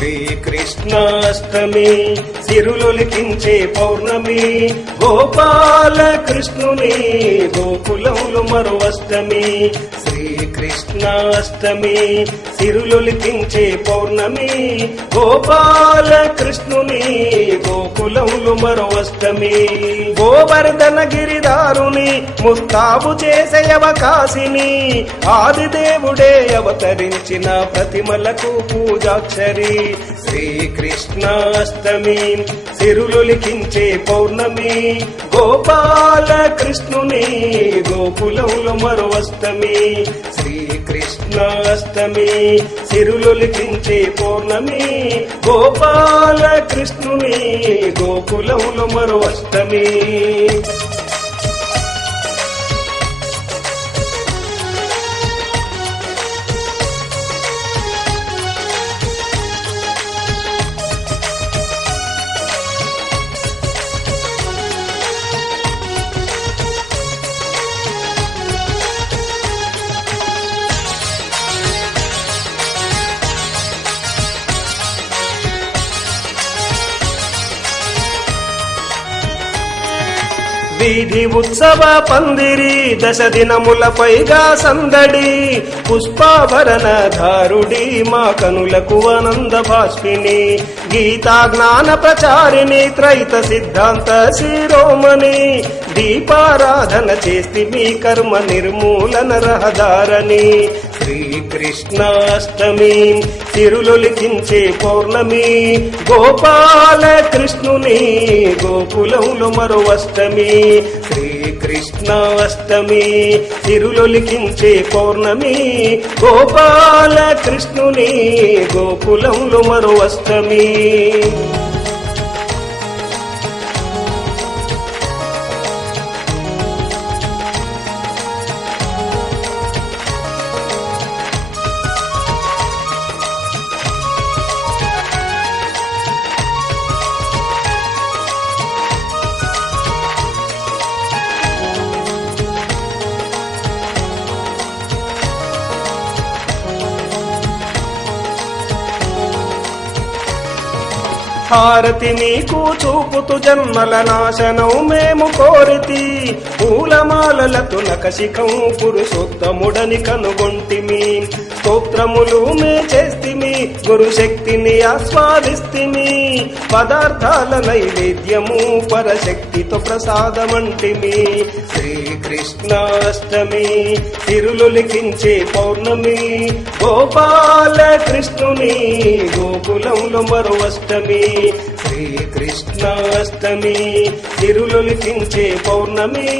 శ్రీకృష్ణాష్టమి సిరులొలికించే పౌర్ణమి గోపాల కృష్ణుని గోకులంలో మరో అష్టమి. శ్రీకృష్ణాష్టమి సిరులొలికించే పౌర్ణమి గోపాల కృష్ణుని గోకులంలో మరో అష్టమి. గోవర్ధన గిరిదారుని ముస్తాబు చేసే అవకాశిని ఆదిదేవుడే అవతరించిన ప్రతిమలకు పూజాక్షరి. శ్రీకృష్ణాష్టమి సిరులొలికించే పౌర్ణమి గోపాల కృష్ణుని గోకులంలో మరో అష్టమి. శ్రీకృష్ణాష్టమి సిరులొలికించే పౌర్ణమి గోపాల కృష్ణుని గోకులంలో మరో అష్టమి. వీధి ఉత్సవ పందిరి దశ దినముల పైగా సందడి పుష్పాభరణ ధారుడి మా కనులకు ఆనంద భాష్పిని. గీతా జ్ఞాన ప్రచారిణి త్రైత సిద్ధాంత శిరోమణి దీపారాధన చేస్తే మీ కర్మ నిర్మూలన రహదారని. శ్రీకృష్ణాష్టమి సిరులొలికించే పౌర్ణమి గోపాల కృష్ణుని గోకులంలో మరో అష్టమి. శ్రీకృష్ణాష్టమి సిరులొలికించే పౌర్ణమి గోపాల కృష్ణుని గోకులంలో మరో అష్టమి. హారతి నీకు చూపుతూ జన్మల నాశనం మేము కోరితి పూలమాలలతో నకశిఖం పురుషోత్తముడని కనుగొంటిమి. స్తోత్రములు మే చేస్తిమి గురుశక్తిని ఆస్వాదిస్తిమి పదార్థాల నైవేద్యము పరశక్తితో ప్రసాదమంటిమి. శ్రీకృష్ణాష్టమి సిరులొలికించే పౌర్ణమి గోపాల కృష్ణుని గోకులంలో మరో అష్టమి. శ్రీకృష్ణాష్టమి సిరులొలికించే పౌర్ణమి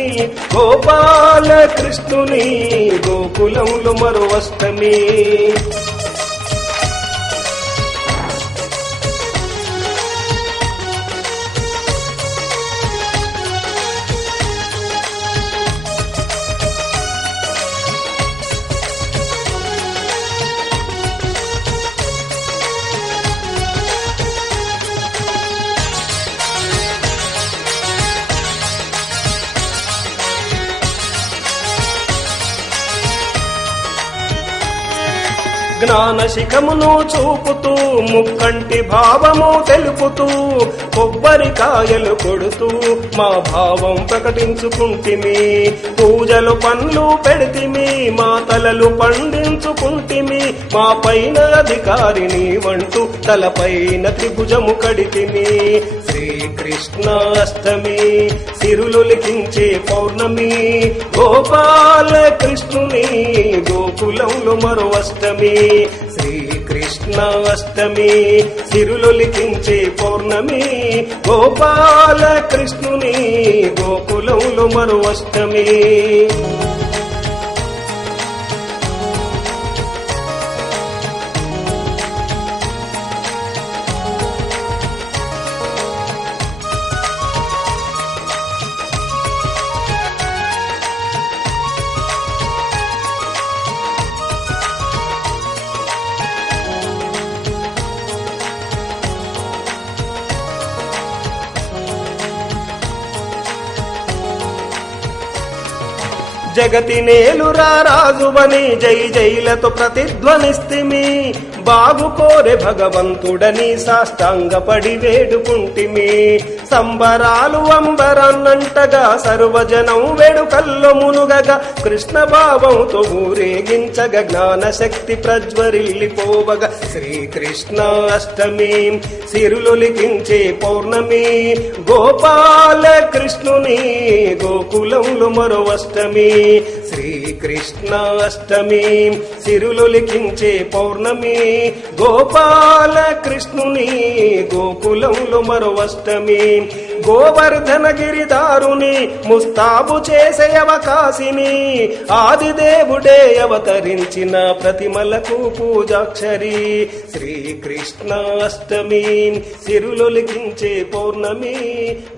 గోపాల కృష్ణుని గోకులంలో మరో అష్టమి. జ్ఞానశిఖమును చూపుతూ ముక్కంటి భావము తెలుపుతూ కొబ్బరికాయలు కొడుతూ మా భావం ప్రకటించుకుంటిమి. పూజలు పనులు పెడితిమి మా తలలు పండించుకుంటిమి మా పైన అధికారిని వంటూ తలపైన త్రిభుజము కడితిమి. శ్రీకృష్ణాష్టమి సిరులొలికించే పౌర్ణమి గోపాల కృష్ణుని గోకులంలో మరో అష్టమి. శ్రీకృష్ణాష్టమి సిరులొలికించే పౌర్ణమి గోపాల కృష్ణుని గోకులంలో మరో అష్టమి. జగతి నేలురా రాజువని జై జైలతో ప్రతిధ్వనిస్తిమి బాగు కోరె భగవంతుడని సాష్టాంగపడి వేడుకుంటిమి. సంబరాలు అంబరాన్నంటగా సర్వజనం వేడుకల్లో మునుగగా కృష్ణ భావంతో ఊరేగించగ జ్ఞాన శక్తి ప్రజ్వరిల్లిపోవగా శ్రీకృష్ణ అష్టమి సిరులొలికించే పౌర్ణమి గోపాల కృష్ణుని గోకులంలో మరో అష్టమి. శ్రీకృష్ణ అష్టమి సిరులొలికించే పౌర్ణమి గోపాల కృష్ణుని గోకులంలో మరో అష్టమి. గోవర్ధన గిరిదారుని ముస్తాబు చేసే అవకాశిని ఆదిదేవుడే అవతరించిన ప్రతిమలకు పూజాక్షరి. శ్రీకృష్ణ అష్టమి సిరులొలికించే పౌర్ణమి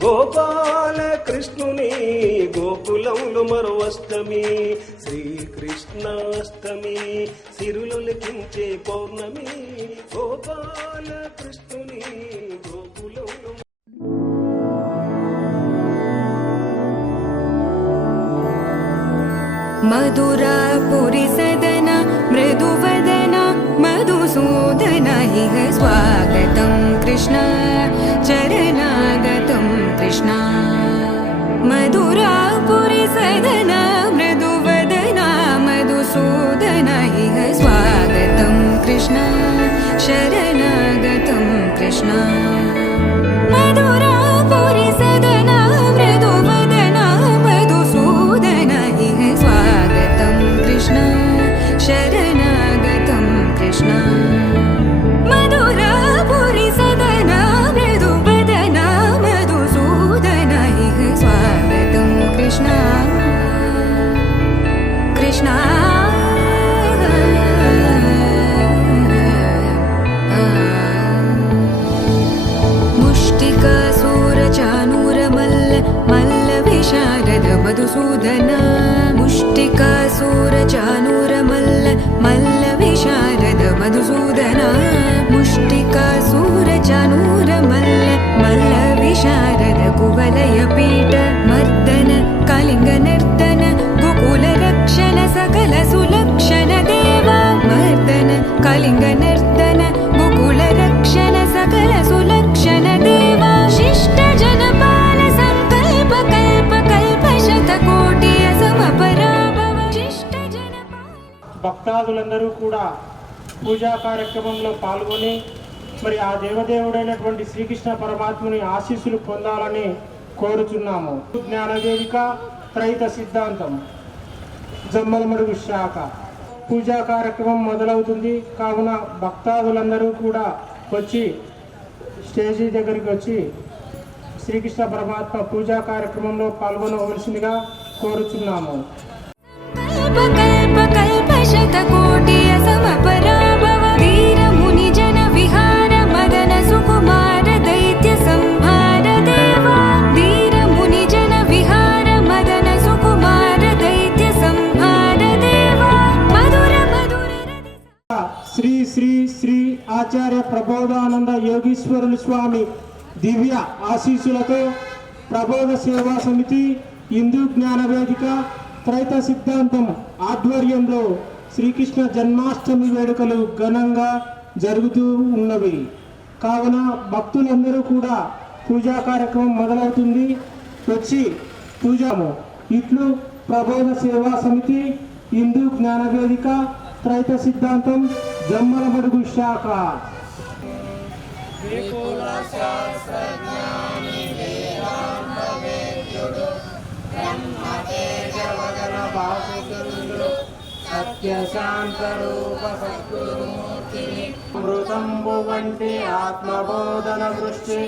గోపాల కృష్ణుని గోకులంలో మరో అష్టమి. శ్రీకృష్ణ అష్టమి సిరులొలికించే పౌర్ణమి గోపాల కృష్ణుని గోకులంలో. मधुरापुरी सदन मृदुवदन मधुसूदन इह स्वागतं कृष्ण चरणागतं कृष्ण. मधुरापुरी सदन मृदुवदन मधुसूदन इह स्वागतं कृष्ण शरणागतं कृष्ण. मधुरापुरी सदन मृदुवदन मधुसूदन इह स्वागतं कृष्ण शरणागतं कृष्ण. मधुरापुरी सदन मृदुवदन मधुसूदन इह स्वागतं कृष्ण कृष्ण. मुष्टिकासूरचानूरमल्ल मल्लविशारद मधुसूदन. मुष्टिकासूरचानूरमल्ल मल्लविशारद मधुसूदन. मुष्टिकासूरचानूरमल्ल मल्लविशारद कुवलयपीठ मर्दन कलिङ्गनर्दन गोकुलरक्षण सकल सुलक्षण देवा. मर्दन कलिङ्गनर्दन गोकुलरक्षण सकल सुलक्षण देवा. शिष्ट जनपाल संकल्प कल्प कल्प शतकोटि असमपराभव. शिष्ट जनपाल. భక్తాదులందరూ కూడా పూజా కార్యక్రమంలో పాల్గొని మరి ఆ దేవదేవుడైనటువంటి శ్రీకృష్ణ పరమాత్ముని ఆశీస్సులు పొందాలని కోరుచున్నాము. జ్ఞానవేదిక త్రైత సిద్ధాంతం జమ్మలమడుగు శాఖ పూజా కార్యక్రమం మొదలవుతుంది. కావున భక్తాదులందరూ కూడా వచ్చి స్టేజీ దగ్గరికి వచ్చి శ్రీకృష్ణ పరమాత్మ పూజా కార్యక్రమంలో పాల్గొనవలసిందిగా కోరుచున్నాము. कल्प कल्प शतकोटि असमपराभव. वीर मुनि जन विहार मदन सुकुमार दैत्य संहार देवा. वीर मुनि जन विहार मदन सुकुमार दैत्य संहार देवा. मधुर मधुर శ్రీ శ్రీ శ్రీ ఆచార్య ప్రబోధానంద యోగీశ్వరులు స్వామి దివ్య ఆశీస్సులతో ప్రబోధ సేవా సమితి హిందూ జ్ఞానవేదిక త్రైత సిద్ధాంతం ఆధ్వర్యంలో శ్రీకృష్ణ జన్మాష్టమి వేడుకలు ఘనంగా జరుగుతూ ఉన్నవి. కావున భక్తులందరూ కూడా పూజా కార్యక్రమం మొదలవుతుంది. వచ్చి పూజాము. ఇట్లు ప్రబోధ సేవా సమితి హిందూ జ్ఞానవేదిక త్రైత సిద్ధాంతం జమ్మలమడుగు శాఖ. సత్యశాంతరూప సద్గురుమూర్తిని అమృతంబు వంటి ఆత్మబోధన దృష్టి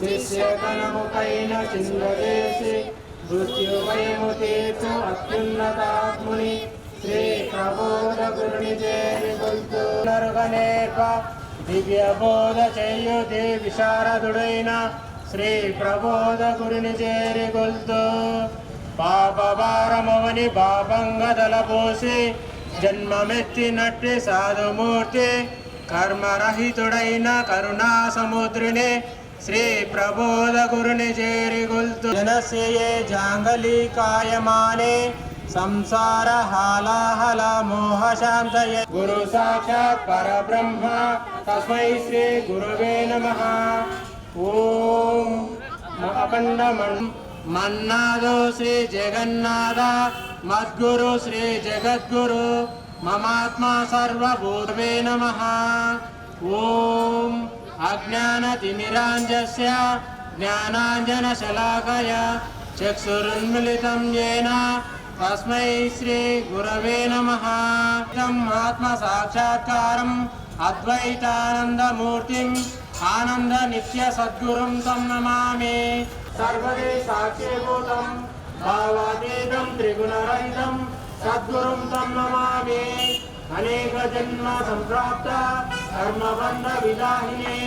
శిష్యగణముపైన చిందజేసి మృత్యుభయము తీర్చు అత్యున్నతాత్ముని శ్రీ ప్రబోధ గురుని చేరి గొల్తునరుగనేర్ప దివ్య బోధ చేయుతి విశారదుడైన శ్రీ ప్రబోధ గురుని చేరి గొల్తు. పాపభారమవని పాపంగదలపోసి జన్మమెత్తినట్టి సాధుమూర్తి కర్మరహితుడైన కరుణా సముద్రుని శ్రీ ప్రబోధ గురుని చేరి గొల్తు. జనస్యే జాంగలీకాయమానే సంసార హాలాహల మోహశాంతయ గురు సాక్షాత్ పరబ్రహ్మ తస్మై శ్రీ గురవే నమః. ఓం అఖండ మన్నాదో శ్రీ జగన్నాథ మద్గురు శ్రీ జగద్గురు మమాత్మా సర్వభూతవే నమః. ఓం అజ్ఞానతిమిరాంజస్య జ్ఞానాంజనశలాకయ చక్షురున్మిళితం येन తస్మై శ్రీ గురవే నమః. ఆత్మసాక్షాత్కారం అద్వైతానందమూర్తిం ఆనంద నిత్య సద్గురుం తం నమామి. సర్వదే సాక్షిభూతం భావాతీతం త్రిగుణరహితం సద్గురుం తం నమామి. అనేక జన్మ సంప్రాప్త కర్మబంధ విదాహినే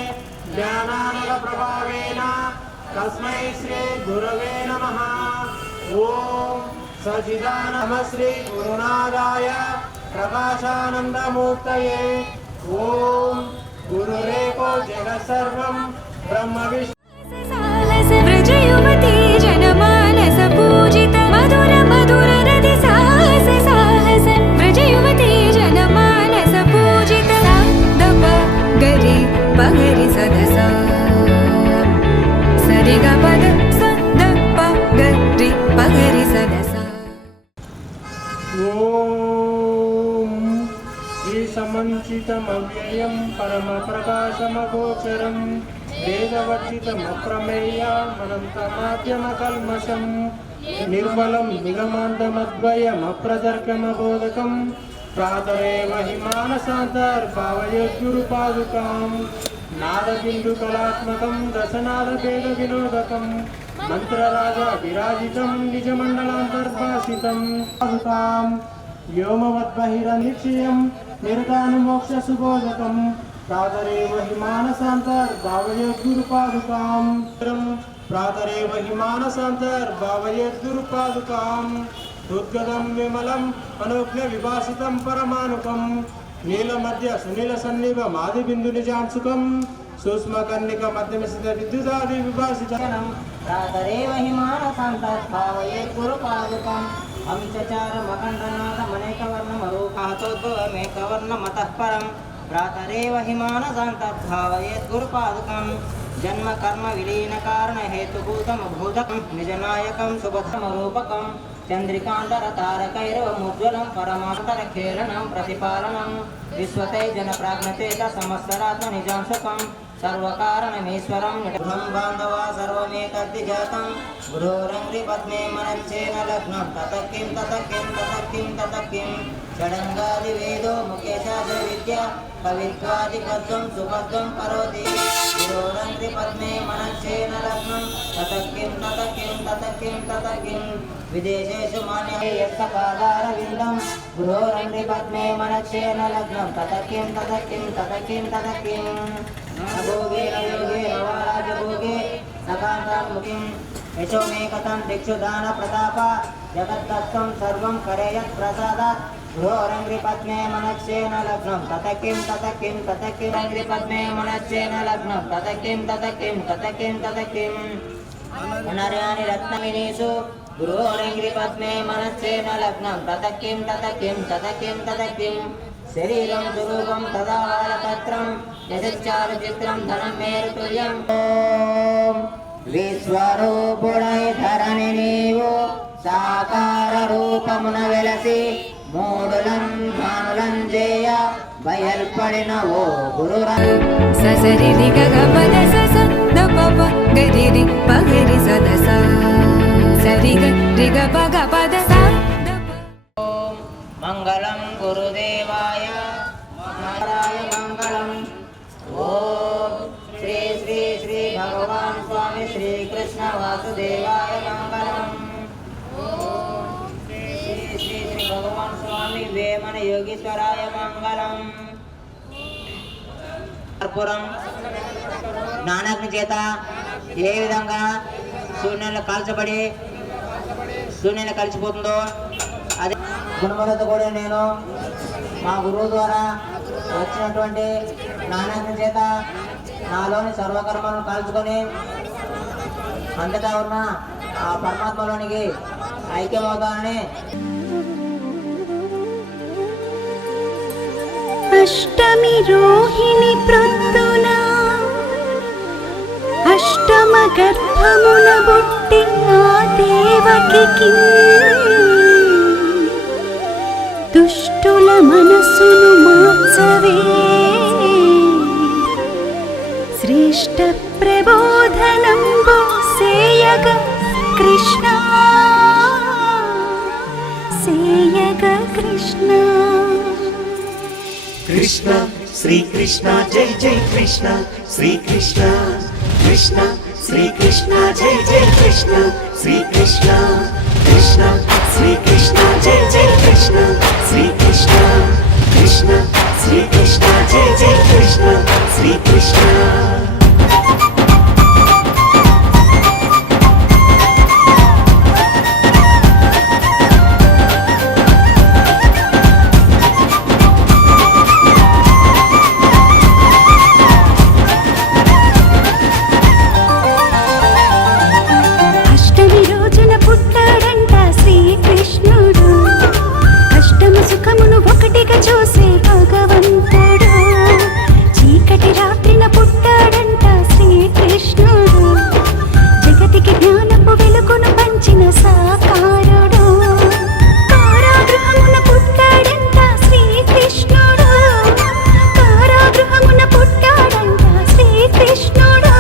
జ్ఞానానల ప్రభావేన తస్మై శ్రీ గురవే నమః. ఓం సచిదానంద శ్రీ గురునాథాయ ప్రకాశానందమూర్తయే. ఓం గురురేకో జగత్సర్వం బ్రహ్మ విష్ణు సాహస వ్రజయువతి జనమానస పూజిత మధుర మధుర రతి సాహస సాహస వ్రజయువతి జనమానస పూజిత దప గరి పగరి సదస సరిగ పద సదప గరి పగరి సదస. ఓం శ్రీ సమంచితమవ్యయం పరమ ప్రకాశమగోచరం వేదవర్జితమప్రమేయామనంతమాద్యమకల్మషం నిర్మలం నిగమాంతమద్వయమప్రదర్గమబోధకం ప్రాతరేవ హిమానసాంతర్భావయోద్గురుపాదుకాం నాదబిందుకళాత్మకం రసనాదభేద వినోదకం మంత్రరాజ విరాజితం నిజమండలాంతర్భాసితం పాదుకాం వ్యోమవద్బహిరనిశ్చయం నిరతానుమోక్ష సుబోధకం ప్రాతరేవ హిమానసాంతర్భావయోద్గురుపాదుకాం ప్రాతరేవ హిమానసాంతర్భావయోద్గురుపాదుకాం ఉద్గతం విమలం అనుజ్ఞ విభాసితం పరమానుకం నీలమధ్య సునీల సన్నిభ మాదిబిందు నిజాంశుకం సూక్ష్మకర్ణిక మధ్యమసిత విద్యుదాది విభాసితం ప్రాతరేవ హిమానసాంతర్భావయేత్ గురుపాదుకం అంశచారమఖండనాథమనేకవర్ణమరూపాతోద్భవమేకవర్ణమతః పరం ప్రాతరేవ హిమానసాంతర్భావయేత్ గురుపాదుకం జన్మ కర్మ విలీన కారణ హేతుభూతమభూతకం నిజనాయకం శుభధమరూపకం చంద్రికాంతరతారకైరవముజ్వలం పరమాంతరఖేళనం ప్రతిపాలనం విశ్వతైజన ప్రాజ్ఞతేజ సమస్తరాత్మ నిజాంశకం సర్వకారణమీశ్వరం నిగం బాంధవా సర్వమేకద్విజాతం గురోరంగ్రి పద్మే మనచ్చేన లగ్నం తతకిం తతకిం తతకిం తతకిం షడంగాది వేదో ముఖేశాచ విద్య కవిత్వాదిపద్వం సుపద్వం కరోతి గురోరంగ్రి పద్మే మనచ్చేన లగ్నం తతకిం తతకిం తతకిం తతకిం విదేశేషు మాన్యపాదారవిందం గురోరంగ్రి పద్మే మనచ్చేన లగ్నం తతకిం తతకిం తతకిం తతకిం భోగేన యోగేన వా రాజభోగే సకాంతాముఖిం యశో మే కథం దిక్షు దాన ప్రతాప జగత్తత్వం సర్వం కరేయత్ ప్రసాదాత్ గృహోరంగ్రి పద్మే మనచ్చేన లగ్నం తతకిం తతకిం తతకిం రంగ్రి పద్మే మనచ్చేన లగ్నం తతకిం తతకిం తతకిం తతకిం అనర్యాని రత్నమినీషు గృహోరంగ్రి పద్మే మనచ్చేన లగ్నం తతకిం తతకిం తతకిం తతకిం శరీరం స్వరూపం తదా వాళపత్రం యశశ్చారు చిత్రం ధనం మేరుతుల్యం. ఓం విశ్వరూపుడై ధరణి నీవు సాకార రూపమున వెలసి మూడులం భానులం చేయ బయల్పడిన ఓ గురురా ససరి రిగ పద సస దప గరి పగరి సదస సరిగ రిగ పగ పద స దప. ఓం మంగళం గురుదేవాయ నారాయ మంగళం. ఓం శ్రీ శ్రీ శ్రీ భగవాన్ స్వామి శ్రీకృష్ణ వాసుదేవాయ మంగళం. ఓం శ్రీ శ్రీ శ్రీ భగవాన్ స్వామి వేమన యోగీశ్వరాయ మంగళం. కర్పూరం జ్ఞానాగ్ని చేత ఏ విధంగా శూన్యంలో కాల్చబడి శూన్యంలో కలిసిపోతుందో అదే గుణములతో కూడా నేను మా గురువు ద్వారా వచ్చినటువంటి జ్ఞానాగ్ని చేత నాలోని సర్వకర్మలను కాల్చుకొని అంతటా ఉన్న ఆ పరమాత్మలోనికి ఐక్యమవుతానని అష్టమి రోహిణి ప్రొద్దున అష్టమ గర్భమున బుట్టి ఆ దేవకి దుష్టుల మనసును మార్చవే శ్రేష్ఠ ప్రబోధనంబు సేయగ కృష్ణ సేయగ కృష్ణ కృష్ణ శ్రీ కృష్ణ జై జై కృష్ణ శ్రీ కృష్ణ కృష్ణ శ్రీ కృష్ణ జై జై కృష్ణ శ్రీ కృష్ణ కృష్ణ శ్రీ కృష్ణ జై జై కృష్ణ శ్రీ కృష్ణ కృష్ణ శ్రీ కృష్ణ జై జై కృష్ణ శ్రీ కృష్ణ సుఖమును ఒకటిగా చూసే భగవంతుడు చీకటి రాత్రిన పుట్టాడంట శ్రీకృష్ణుడు జగతికి జ్ఞానపు వెలుగును పంచిన సాకారుడు కారాగృహమున పుట్టాడంట శ్రీకృష్ణుడు కారాగృహమున పుట్టాడంట శ్రీకృష్ణుడు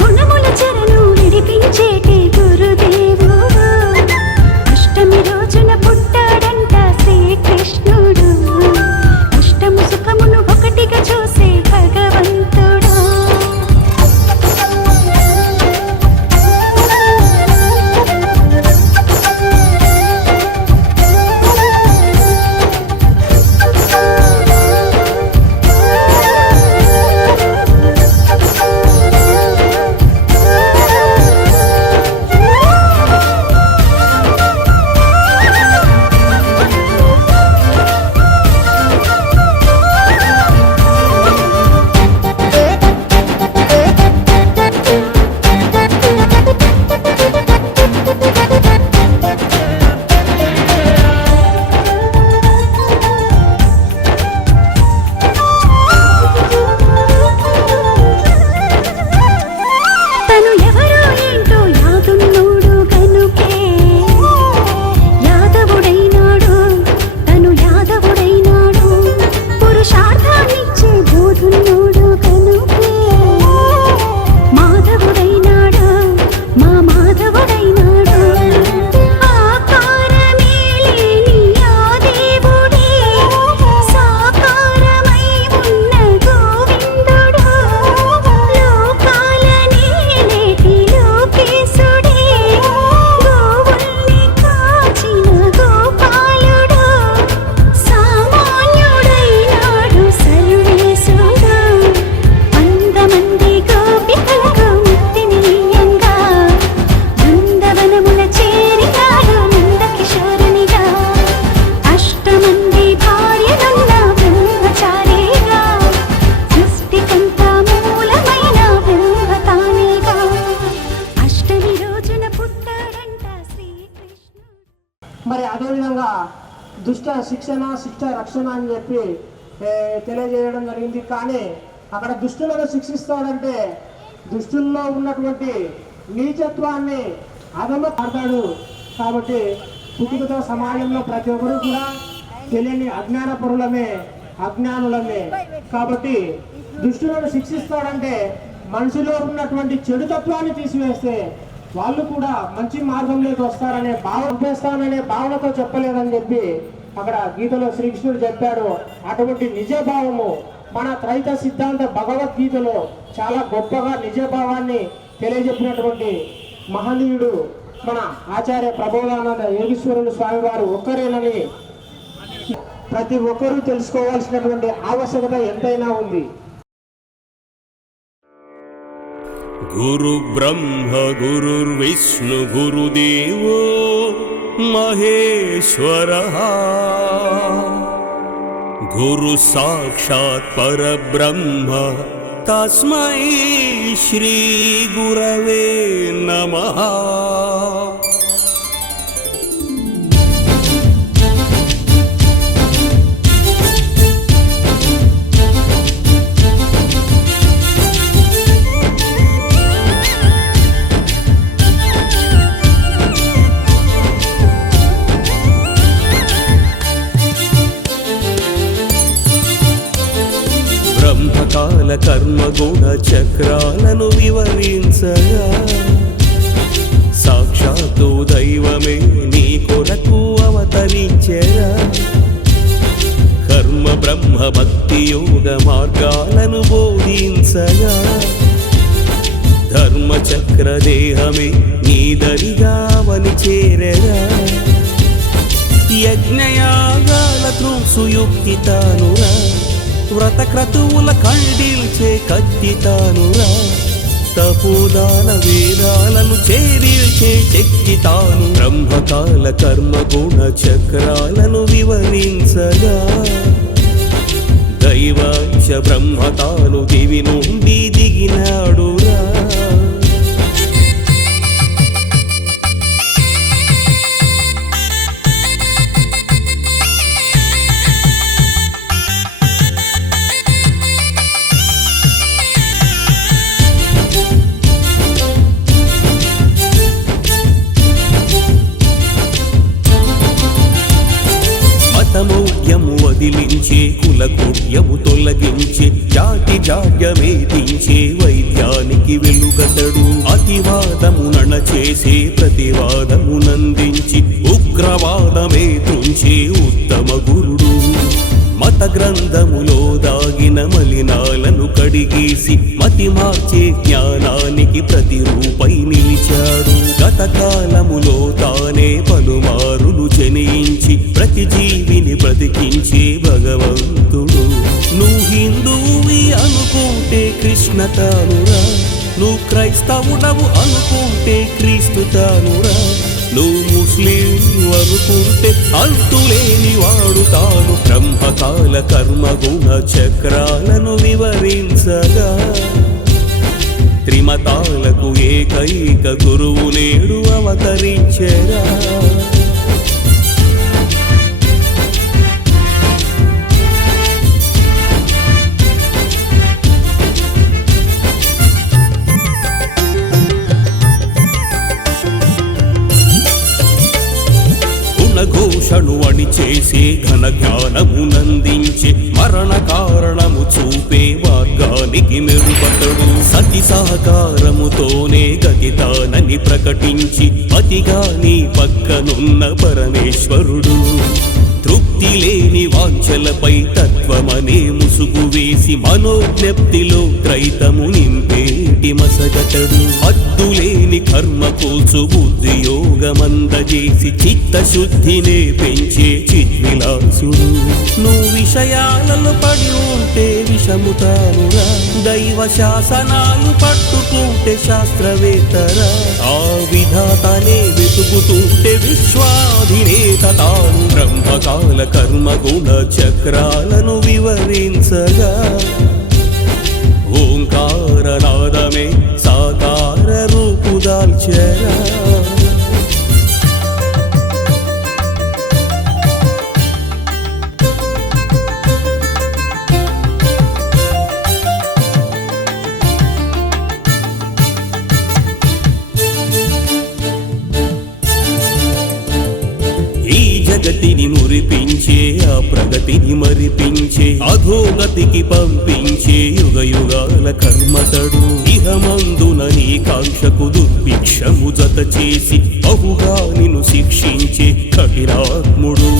గుణముల చెరను విడిపించేటి గురుదేవుడు అష్టమి రోజున పుట్టాడంట శ్రీకృష్ణుడు అష్టము సుఖమును ఒకటిగా చూసే భగవంతుడు తను ఎవరో ఏంటో యాదున్నోడు కనుకే యాదవుడైనాడు తను యాదవుడైనాడు పురుషార్థాన్నిచ్చే బోధున్నోడు కనుకే మాధవుడైనాడు మా మాధవుడైనాడు ఆకారమే లేని ఆ దేవుడే సాకారమై ఉన్న గోవిందుడు లోకాలనే నేటి లోకేశుడే గోవుల్ని కాచిన గోపాలుడు సామాన్యుడైనాడు సర్వేశుడు అందమంది గోపికలకు ముక్తినీయంగా బృందవనమున చేరినాడు నందకిశోరునిగా అష్టమంది భార్యలున్న బ్రహ్మచారిగా సృష్టికంతా మూలమైన బ్రహ్మతానిగా అష్టమి రోజున పుట్టాడంట శ్రీకృష్ణుడు మరి అదేవిధంగా దుష్ట శిక్షణ శిక్ష రక్షణ అని చెప్పి తెలియజేయడం జరిగింది. కానీ అక్కడ దుష్టులను శిక్షిస్తాడంటే దుష్టుల్లో ఉన్నటువంటి నీచత్వాన్ని అదమపడతాడు. కాబట్టి పుట్టుకతో సమాజంలో ప్రతి ఒక్కరు కూడా తెలియని అజ్ఞాన పరులమే అజ్ఞానులమే. కాబట్టి దుష్టులను శిక్షిస్తాడంటే మనిషిలో ఉన్నటువంటి చెడు తత్వాన్ని తీసివేస్తే వాళ్ళు కూడా మంచి మార్గంలోకి వస్తారనే భావన చేస్తాననే భావనతో చెప్పలేదని చెప్పి అక్కడ గీతలో శ్రీకృష్ణుడు చెప్పాడు. అటువంటి నిజభావము మన త్రైత సిద్ధాంత భగవద్గీతలో చాలా గొప్పగా నిజభావాన్ని తెలియజెప్పినటువంటి మహనీయుడు మన ఆచార్య ప్రబోధానంద యోగీశ్వరులు స్వామి వారు ఒక్కరేనని ప్రతి ఒక్కరూ తెలుసుకోవాల్సినటువంటి ఆవశ్యకత ఎంతైనా ఉంది. గురు బ్రహ్మ గురుర్విష్ణు గురుదేవో మహేశ్వరః గురు సాక్షాత్ పరబ్రహ్మ తస్మై శ్రీ గురవే నమః. కర్మ గుణ చక్రాలను వివరించగా సాక్షాత్తు దైవమే నీ కొరకు అవతరించెరా. కర్మ బ్రహ్మ భక్తి యోగ మార్గాలను బోధించగా ధర్మ చక్ర దేహమే నీ దరిగా అవని చేరెరా. యజ్ఞయాగాల త్రుసుయుక్తి తానురా, వ్రత క్రతువుల ఖండిల్చే కత్తి తానురా, తపోదాన వేదాలను చేరిల్చే శక్తి తాను. బ్రహ్మకాల కర్మ గుణ చక్రాలను వివరించగా దైవాంశ బ్రహ్మ తాను దివి నుండి దిగినాడురా. మతమౌఢ్యము వదిలించే కులకుడ్యము తొలగించే జాతి జాడ్యమేదించే వైద్యానికి వెలుగతడు. అతివాదము నణచేసే ప్రతివాదము నందించి ఉగ్రవాదమే తుంచే ఉత్తమ గురుడు. మత గ్రంథములో దాగిన మలినాలను కడిగేసి మతి మార్చే జ్ఞానానికి ప్రతిరూపై నిలిచాడు. గతకాలములో తానే పలుమారులు జనించి ప్రతి జీవిని బ్రతికించే భగవంతుడు. నువ్వు హిందువువి అనుకుంటే కృష్ణ తానురా, నువ్వు క్రైస్తవుడవు అనుకుంటే క్రీస్తు తానురా, నువ్వు ముస్లిం అనుకుంటే అంతులేని వాడు తాను. బ్రహ్మకాల కర్మ గుణ చక్రాలను వివరించగా త్రిమతాలకు ఏకైక గురువు నేడు అవతరించెరా. ఘోషణు అణి చేసే ఘన జ్ఞానమునందించే మరణ కారణము చూపే మార్గానికి మెరుపతడు. సతి సహకారముతోనే గతితానని ప్రకటించి అతిగా నీ పక్కనున్న పరమేశ్వరుడు. తృప్తి లేని వాంఛలపై తత్వమనే ముసుగు వేసి మనోజ్ఞప్తిలో త్రైతము నింపేటి మసగతడు. హద్దులేని కర్మ కోసు బుద్ధి యోగమందజేసి చిత్తశుద్ధినే పెంచే చిద్విలాసుడు. నువ్వు విషయాలలో పడి ఉంటే విషము తానురా, దైవ శాసనాలు పట్టుకుంటే శాస్త్రవేత్తరా, ఆ విధాతనే వెతుకుతుంటే విశ్వాధినేత తాను. బ్రహ్మకాల కర్మ గుణ చక్రాలను వివరించగా ఓంకారనాదమే సాకార రూపుదాల్చెరా. జగతిని మురిపించే ఆ ప్రగతిని మరిపించే అధోగతికి పంపించే యుగ యుగాల కర్మతడు. ఇహమందున నీ కాంక్షకు దుర్భిక్షము జత చేసి బహుగా నిన్ను శిక్షించే కఠినాత్ముడు.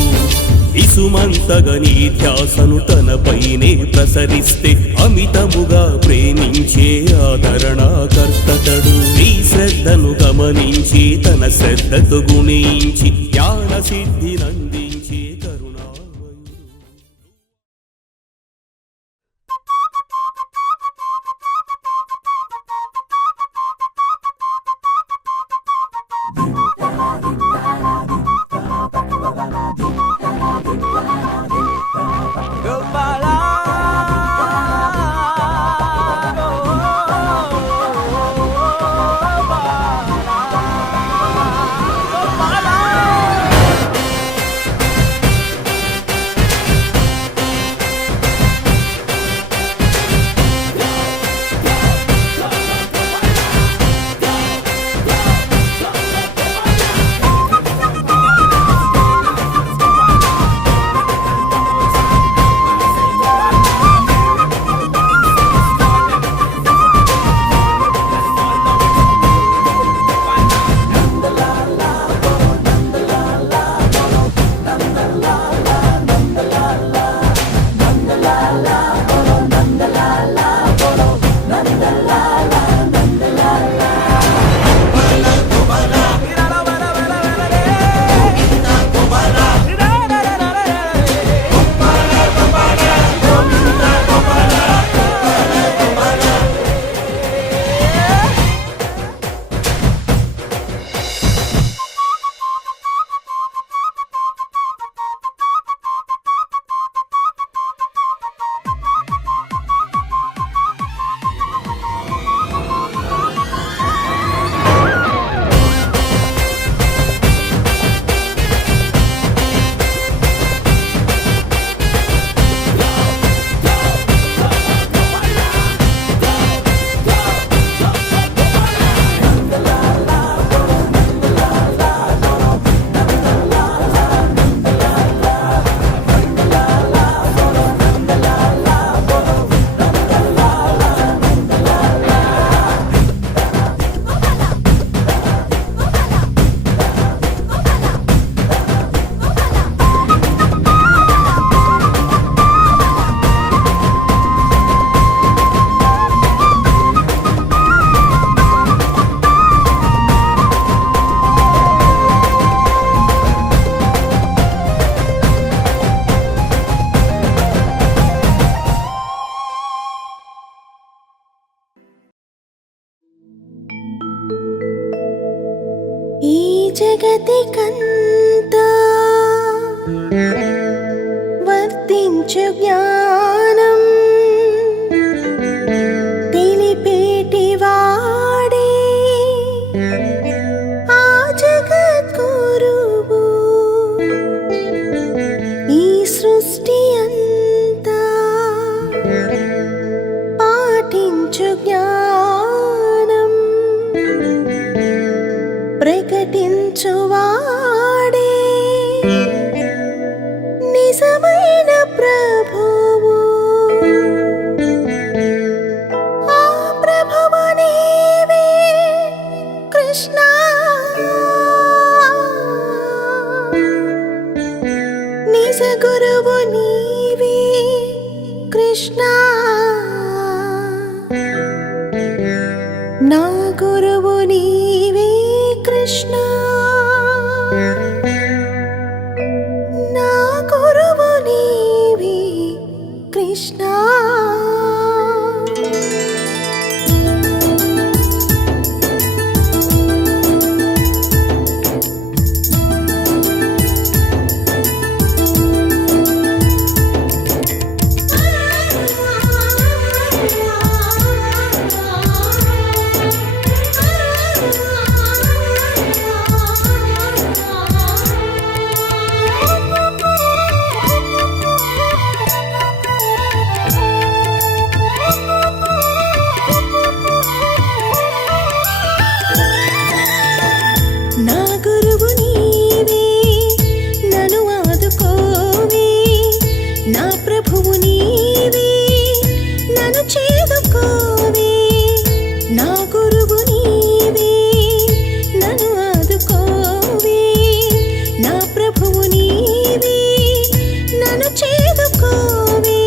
ఇసుమంతగా నీ ధ్యాసను తనపైనే ప్రసరిస్తే అమితముగా ప్రేమించే ఆదరణకర్తడు. నీ శ్రద్ధను గమనించి తన శ్రద్ధతో గుణించి జ్ఞాన సిద్ధి నందించే కరుణామయుడు. జగతికంతా వర్తించు జ్ఞానం తెలిపేటి వాడే ఆ జగద్గురువు. ఈ సృష్టి అంతా పాటించు జ్ఞానం ప్రకటించువాడే నిజమైన ప్రభువు. ఆ ప్రభువు నీవే కృష్ణ. నిజ గురువు నీవే కృష్ణ. నా గురువు నీవే కృష్ణ. నా గురువు నీవే కృష్ణ. నా గురువు నీవే నన్ను ఆదుకోవే. నా ప్రభువు నీవే నన్ను చేదుకోవే. నా గురువు నీవే నన్ను ఆదుకోవే. నా ప్రభువు నీవే నన్ను చేదుకోవే.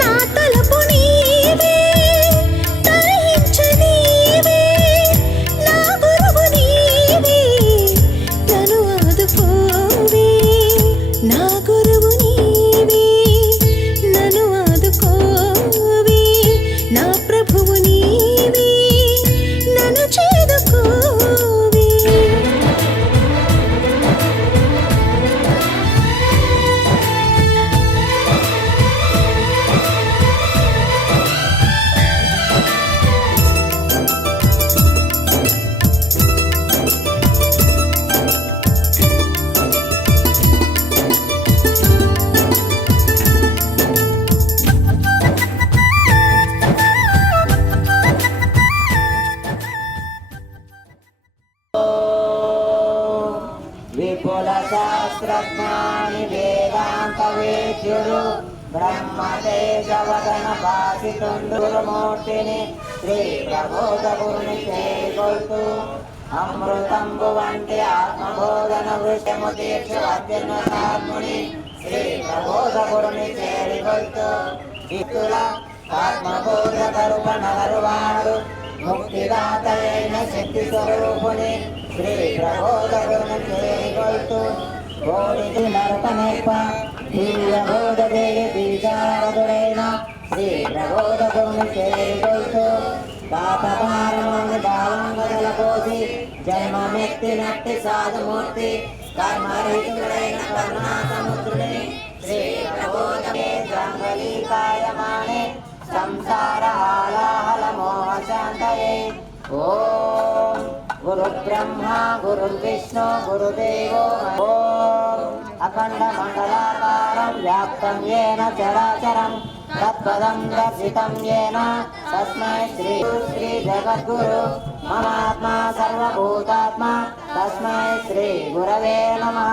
నా తలపు నీవే తరహించు నీవే. నా గురువు నీవే నన్ను ఆదుకోవే. నా గురువు నీవే నన్ను ఆదుకోవే. నా ప్రభువు నీవే నన్ను చేదుకోవే. విపుల శాస్త్రజ్ఞాని వేదాంత వేద్యుడు బ్రహ్మ తేజవదన భాసితుండుమూర్తిని శ్రీ ప్రబోధ గురుని చేకొల్తూ అమృతంబు వంటి ఆత్మబోధన వృషము తీర్చు అత్యున్నతాత్ముని శ్రీ ప్రబోధ గురుని చేరిగొల్తు ఇతుల ఆత్మబోధ కరుపణవరువాడు ముక్తిదాతయైన శక్తి స్వరూపుని శ్రీ ప్రబోధ గురుని చేరిగొల్తు కోడికి నరక నేర్ప దివ్యబోధ దేవి బీజారదుడైన శ్రీ ప్రబోధ గురుని చేరిగొల్తు పాపభారమాన్ని భావంగదల పోసి జన్మమెత్తి నట్టి సాధుమూర్తి కర్మరహితుడైన కరుణా సముద్రుని శ్రీ ప్రబోధే జంగలీకాయమానే సంసార హాలాహల మోహ శాంతయే. ఓం గురు బ్రహ్మ గురు విష్ణు గురుదేవో ఓం అఖండ మండలాకారం వ్యాప్తం యేన చరాచరం తత్పదం దర్శితం యేన తస్మై శ్రీ శ్రీ జగద్గురు మమాత్మా సర్వభూతాత్మా తస్మై శ్రీ గురవే నమః.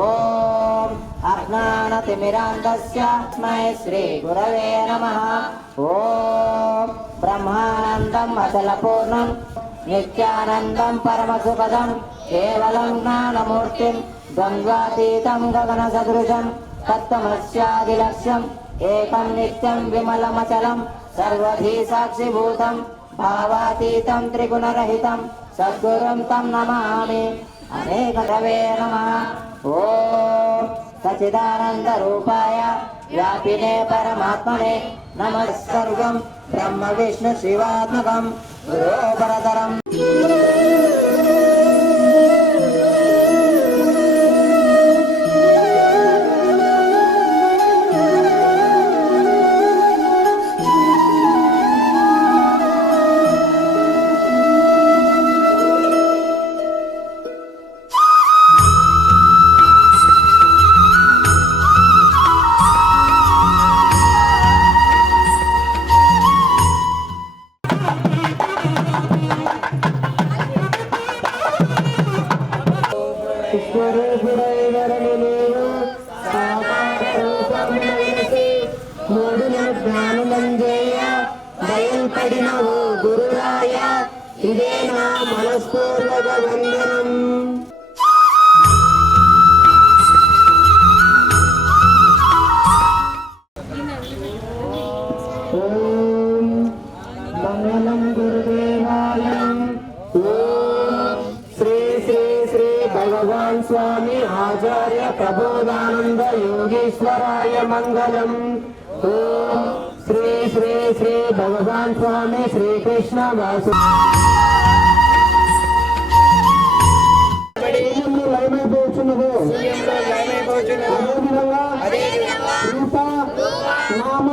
ఓం అజ్ఞానతిమిరాంధస్య తస్మై శ్రీ గురవే నమః. ఓం బ్రహ్మానందం అచలపూర్ణం నిత్యానందం పరమసుఖదం కేవలం జ్ఞానమూర్తిం ద్వంద్వాతీతం గగన సదృశం తత్వమస్యాదిలక్ష్యం ఏకం నిత్యం విమలమచలం సర్వధీ సాక్షిభూతం భావాతీతం త్రిగుణరహితం సద్గురుం తం నమామి. అనేకరవే నమః. ఓం సచ్చిదానంద రూపాయ వ్యాపినే పరమాత్మనే నమః. సర్వం బ్రహ్మ విష్ణు శివాత్మకం గురోపరతరం. విశ్వరూపుడైనరని నీవు సాకార రూపమునైనసి మూడున జ్ఞానమంజేయ బయల్పడినవు గురురాయ ఇదే నా మనస్పూర్వక వందనం. ఓం మంగళం గురుదేవాయం. ఓం శ్రీ శ్రీ శ్రీ భగవాన్ స్వామి ఆచార్య ప్రబోధానంద యోగీశ్వరాయ మంగళం. ఓం శ్రీ శ్రీ శ్రీ భగవాన్ స్వామి శ్రీకృష్ణ వాసు లయమైపోతున్నదో అదేవిధంగా రూప నామ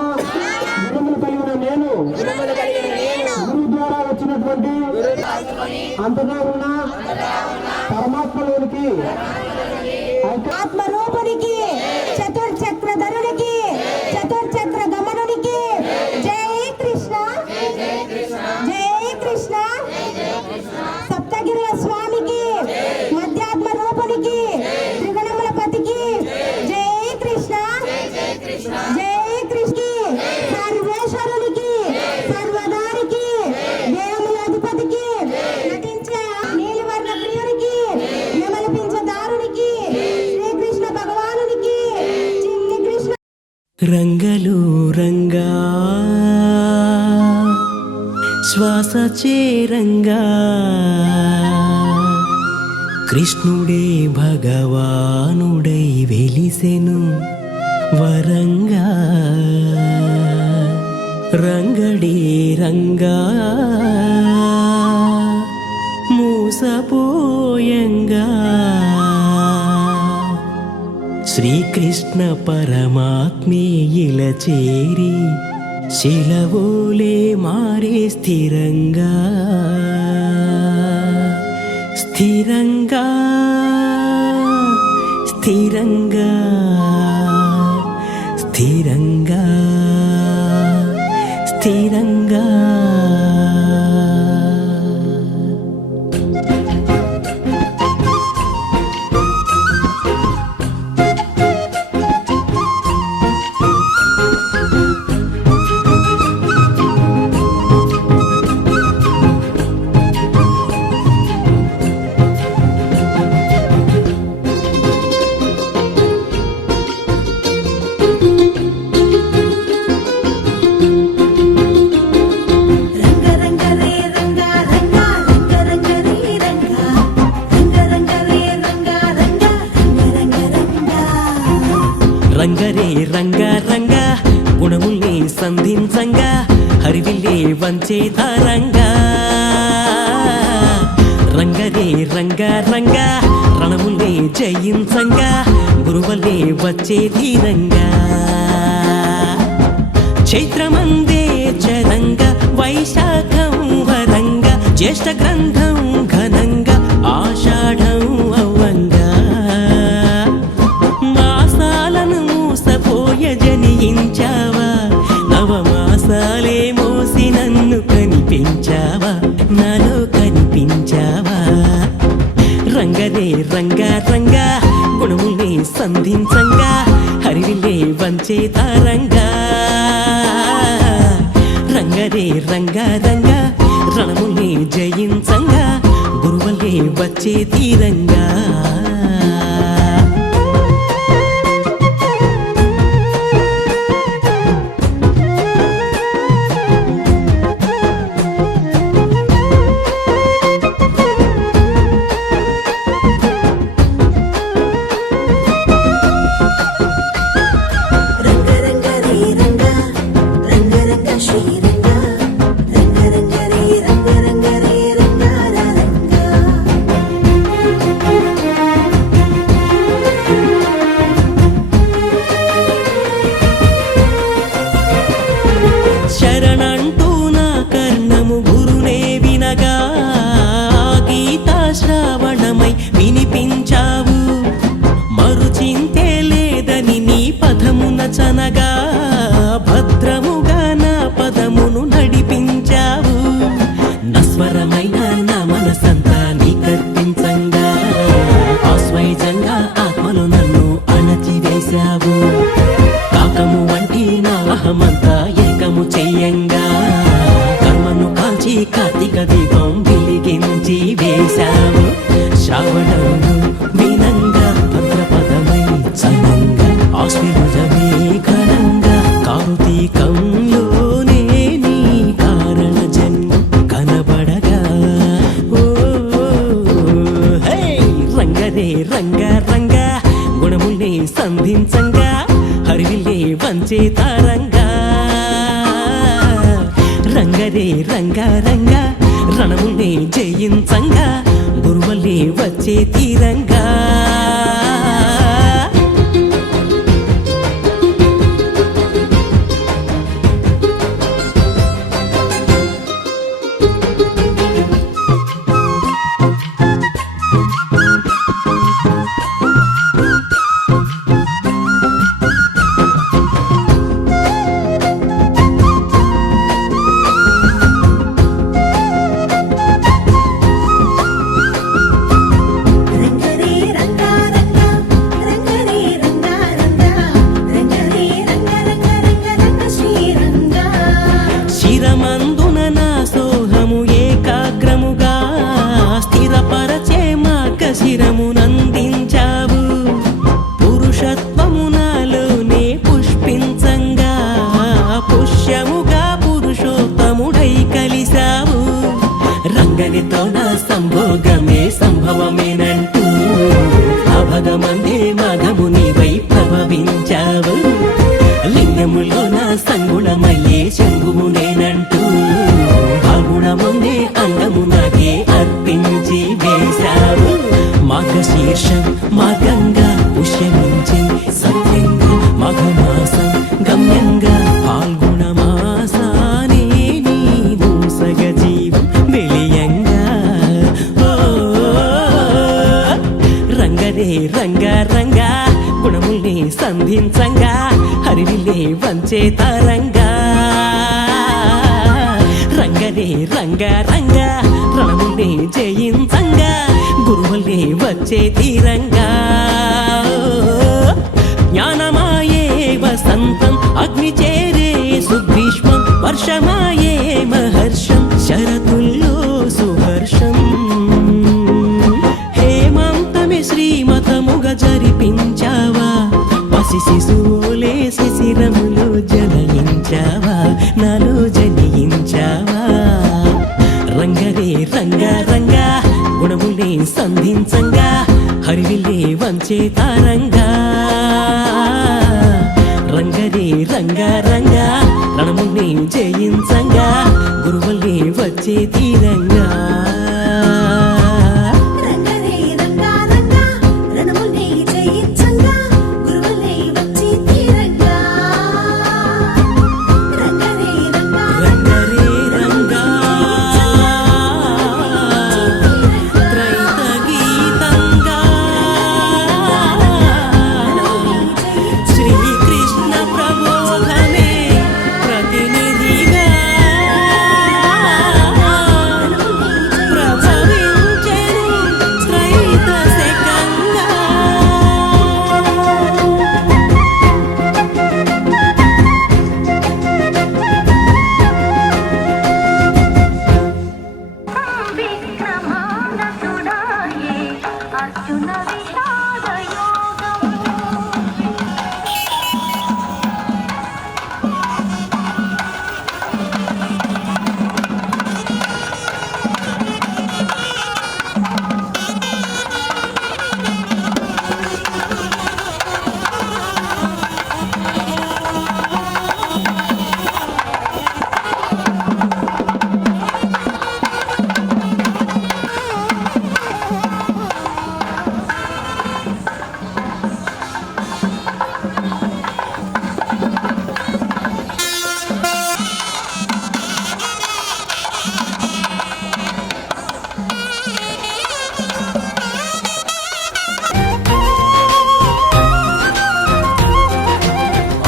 గుణములు కలిగిన నేను గురు ద్వారా వచ్చినటువంటి అంతగా ఉన్న పరమాత్మలోనికి ఆత్మరూపునికి చతుర్చక్రధరునికి చతుర్చక్ర గమనునికి జై కృష్ణ జై కృష్ణ. సప్తగిరుల స్వామికి మధ్యాత్మ రూపునికి త్రిగుణముల పతికి జై కృష్ణ జై కృష్ణ. సర్వేశ్వరునికి సర్వదారికి దేవముల అధిపతికి నటించే నీలివర్ణ ప్రియునికి నెమలిపించే దారునికి శ్రీకృష్ణ భగవానునికి చిన్ని కృష్ణ. రంగలు రంగా శ్వాస చేరంగా కృష్ణుడే భగవానుడై వెలిసెను వరంగా రంగడే రంగా మూసపోయంగా శ్రీకృష్ణ పరమాత్మే ఇలా చేరి శిలవోలే మారే స్థిరంగా స్థిరంగా స్థిరంగా స్థిరంగా స్థిరంగా. సంధించంగా హరివిల్లే వంచే తారంగా రంగరే రంగా రంగా రణములే జయించంగా గురువలే వచ్చే ధీరంగా చైత్రమందే చరంగా వైశాఖం వరంగా జ్యేష్ఠ గ్రంథం ఘనంగా ఆషాఢం అవ్వంగా మాసాలను మూసపోయ జనించావా నవమాసాలే మోసి నన్ను కనిపించావా నాలో కనిపించావా రంగరే రంగా రంగా గుణములే సంధించంగా హరివిల్లే వంచే తారంగా రంగరే రంగా రంగా రణములే జయించంగా గురువలే వచ్చే తీరంగా శరణంటూ నా కర్ణము గురునే వినగా గీతా శ్రావణమై వినిపించావు మరుచింతే లేదని నీ పదమున చనగా భద్రముగా నా పదమును నడిపించావు నస్వరమైన నా మనసంతా నీ కర్పించంగా ఆస్వైజంగా ఆత్మలు నన్ను అణచివేశావు కాకము వంటి నా అహమంతా ఏకము చెయ్యంగా కర్మను కాల్చి కార్తీక దీపం వెలిగించి వేశావు శ్రావణము వినంగా భద్రపదమై చనంగా ఆశ్విజమే ఘనంగా కార్తీకంలోనే నీ కారణ జన్మం కనబడగా ఓ హే రంగరే రంగా రంగా గుణముల్ని సంధించంగా హరివిల్లే వంచే తారంగా రంగరే రంగా రంగా రణముల్ని జయించంగా గురువల్లే వచ్చే తీరంగా శిరమందున నా సోహము ఏకాగ్రముగా స్థిరపరచే మార్గశిరమునందించావు పురుషత్వము నాలోనే పుష్పించంగా పుష్యముగా పురుషోత్తముడై కలిశావు రంగనితో నా సంభోగమే సంభవమేనంటూ అభగమందే మగము నీవై ప్రభవించావు లింగములో నా సంగుణమయ్యే శంభుమునేనంటూ గుణముందే అంగము నాకే అర్పించి వేశావు మార్గశీర్షం మార్గంగా పుష్యమించి సత్యంగా మఘమాసం గమ్యంగా పాల్గొనమాసానే నీవు సగజీవం వెలియంగా ఓ రంగరే రంగా రంగా గుణముల్ని సంధించంగా హరివిల్లే వంచే తారంగా రంగరే రంగా రంగా రణముల్ని జయించంగా గురువల్లే వచ్చే తీరంగా జ్ఞానమాయే వసంతం అగ్ని చేరే సుగ్రీష్మం వర్షమాయే మహర్షం శరతుల్లో సుహర్షం హేమంతమే శ్రీమతముగా జరిపించావా పసి శిశువులే శిశిరములో జనయించావా నాలో జనియించావా రంగరే రంగా రంగా గుణములే సంధించంగా హరివిల్లే వంచే తారంగా రంగరే రంగా రంగా రణము నీవు జయించంగా గురువుల్ని వచ్చే తీరంగా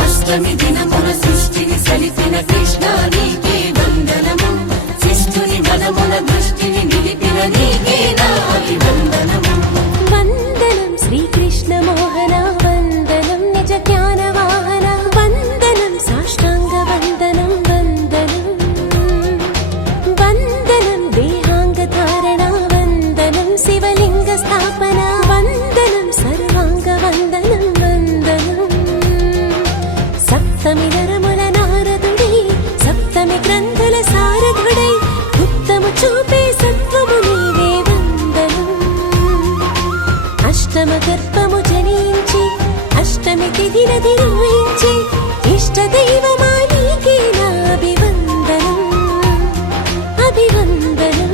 అష్టమి దినమున సృష్టిని సలిపిన కృష్ణ నీకే వందనము శిష్టుని మనమున దృష్టిని నిలిపిన నీకే నా అభివందనము వందనం శ్రీకృష్ణ మోహన వందనం నిజ జ్ఞాన వాహన వందనం సాష్టాంగ వందనం వందనం వందనం దేహాంగ ధారణ వందనం శివలింగ స్థాపన వందనం సర్వాంగ వందనం వందనం సప్తమి నరముల నారదుడై సప్తమి గ్రంథుల సారథుడై ఉత్తము చూపే సత్వము నీవే వందనం అష్టమ గర్భము జనించి అష్టమి తిథిన దిరోహించి ఇష్ట దైవమా నీకే నా అభివందనం అభివందనం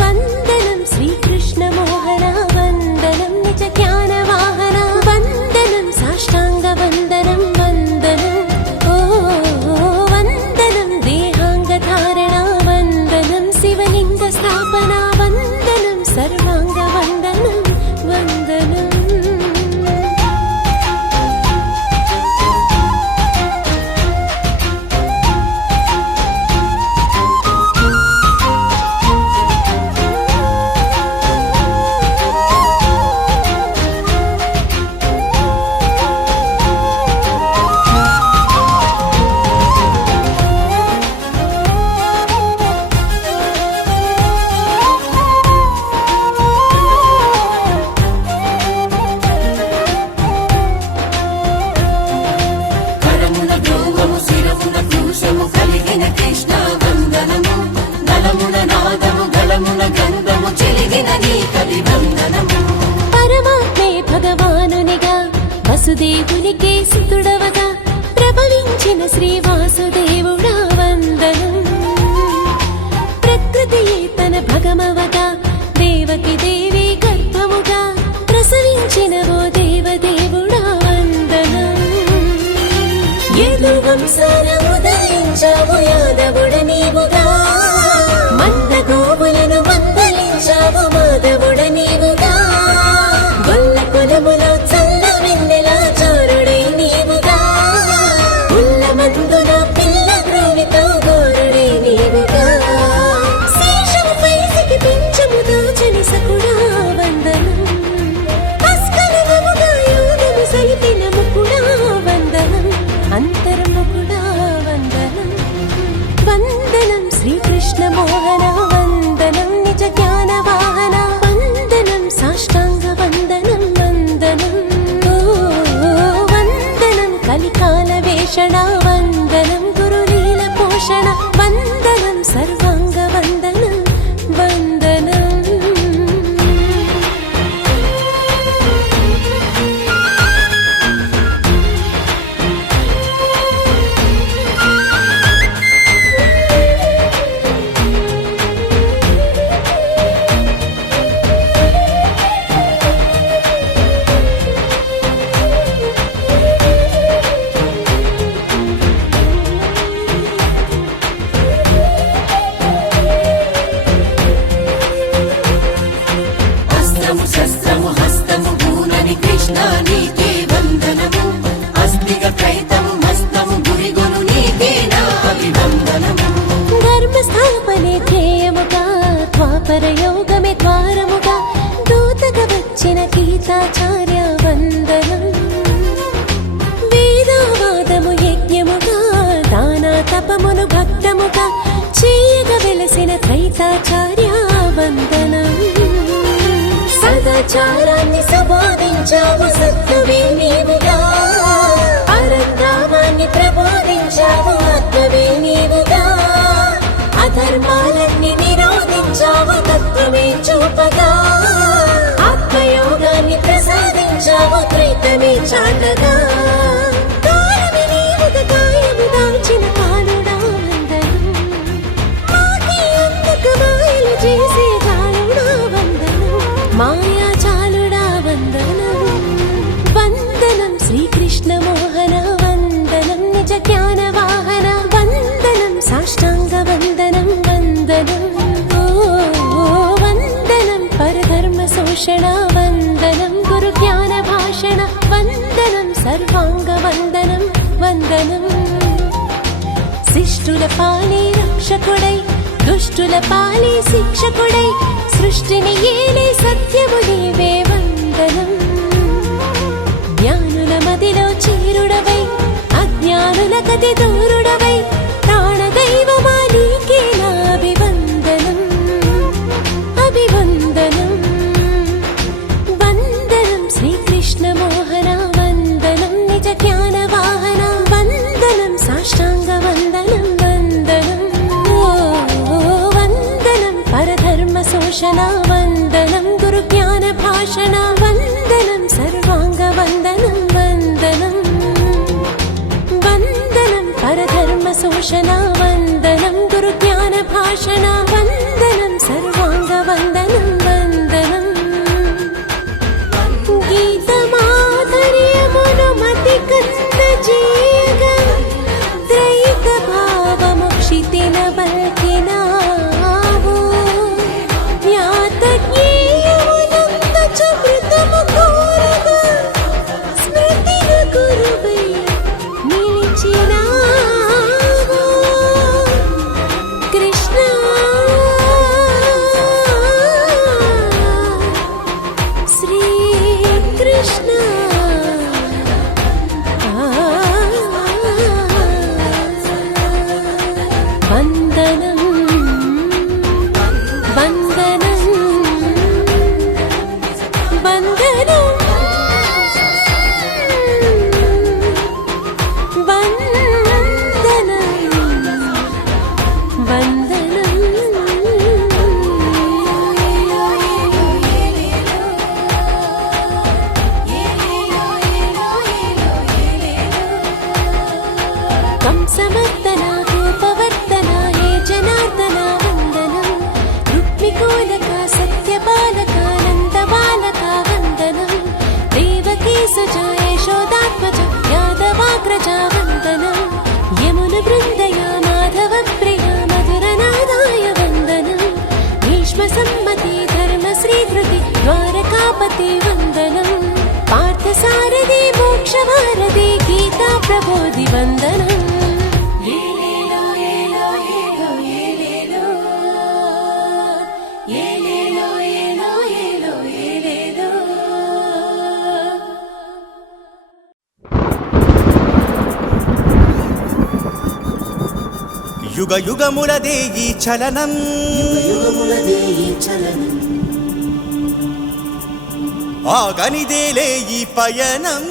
వందనం శ్రీకృష్ణ మోహన వందనం నిజ జ్ఞాన వాహన వందనం సాష్టాంగ వందనం వందనం ఓ వందనం దేహాంగ ధారణ వందనం శివలింగ స్థాపన వందనం సర్వాంగ వందనం వందనం కరమున భ్రూవము శిరమున క్రూశము కలిగిన కృష్ణ వందనము నలమున నాదము గలమున గంధము చెలిగిన నీ కవి వందనము పరమాత్మే భగవానునిగా వసుదేవునికే సుతుడవగా ప్రభవించిన శ్రీ వాసుదేవుడా వందనం ప్రకృతియే తన భగమవగా దేవకి దేవి గర్భముగా ప్రసవించిన ఓ దేవదేవుడా వందనం యదు వంశాన ఉదయించావు యాదవుడ నీవుగా మంద గోవులను మందలించావు మాధవుడ నీవుగా గొల్ల కులములో చల్ల వెన్నెలా చారుడై నీవుగా ఉల్ల మందున పిల్ల గ్రోవితో గోరుడై నీవుగా శేషము పైసికి పింఛము దాచని సకుడా వందనం అస్కలవముగా యోగము సలిపిన ముకుడా వందనం అంతర్ముకుడా వందనం వందనం శ్రీకృష్ణ మోహన వందనం నిజ జ్ఞాన వాహన వందనం సాష్టాంగ వందనం వందనం ఓ వందనం కలికాల వేషణ వందనం గురులీల పోషణ వందనం సర్వాంగ వందనం వందనం ద్వాపరయోగమే ద్వారముగా దూతగా వచ్చిన గీతాచార్య వందనం. వేదావాదము యజ్ఞముగా దాన తపమును భక్తముగా చేయగా వెలసిన త్రైతాచార్య వందనం. సదాచారాన్ని సంబోధించావు సత్తువే నీవుగా, పరంధామాన్ని ప్రబోధించావు ఆత్మవే నీవుగా, అధర్మాలన్నీ నిరోధించావు తత్వమే చూపగా, ఆత్మయోగాన్ని ప్రసాదించావు త్రైతమే చాటగా. కాలమే నీవుగా కాయము దాల్చిన కాలుడా వందనం, మాకే అందుకు మాయలు చేసే గాలుడా వందనం, మాయాజాలుడా వందనం. వందనం శ్రీకృష్ణ మోహన వందనం, నిజ జ్ఞాన వాహన వందనం, సాష్టాంగ వందనం వందనం. వందనం పరధర్మ శోషణ వందనం, గురు జ్ఞాన భాషణ వందనం, సర్వాంగ వందనం వందనం. శిష్టుల పాలి రక్షకుడై దుష్టుల పాలి శిక్షకుడై సృష్టిని ఏలే సత్యము నీవే వందనం. జ్ఞానుల మదిలో చీరుడవై అజ్ఞానుల కది దూరుడవై ప్రాణదైవమా నీకే నా అభివందనం అభివందనం. వందనం శ్రీకృష్ణ మోహన వందనం, నిజ జ్ఞాన వాహన వందనం, సాష్టాంగ వందనం వందనం. వందనం పరధర్మ శోషణ వందనం, గురు జ్ఞాన భాషణ వందనం, సర్వాంగ వందనం వందనం. వందనం పరధర్మ శోషణ వందనం, గురు జ్ఞాన భాషణ వందనం, సర్వాంగ వందనం వందనం. గీతమాధుర్యమును మతి కంద జీయగా త్రైత భావముక్షితిన బల్కినావు, జ్ఞాత జ్ఞేయమునంత చమృతము కోరగా స్మృతిన గురువై నిలిచినావు. కృష్ణ శ్రీ కృష్ణ వందనం వందనం వందనం వందనం వందనం. కంసమర్దన రూపవర్ధన హే జనార్దన వందనం, రుక్మికోలక సత్యపాలక నందబాలక వందనం, దేవకీ సుజ యశోదాత్మజ యాదవాగ్రజ వందనం, యమున బృందయ మాధవ ప్రియ మధురనాదాయ వందనం, భీష్మ సమ్మతి ధర్మ శ్రీకృతి ద్వారకాపతి వందనం, పార్థసారథి మోక్షవారధి గీతా ప్రబోధి వందనం. యుగ యుగములదే ఈ చలనం, ఆగనిదేలే ఈ పయనం,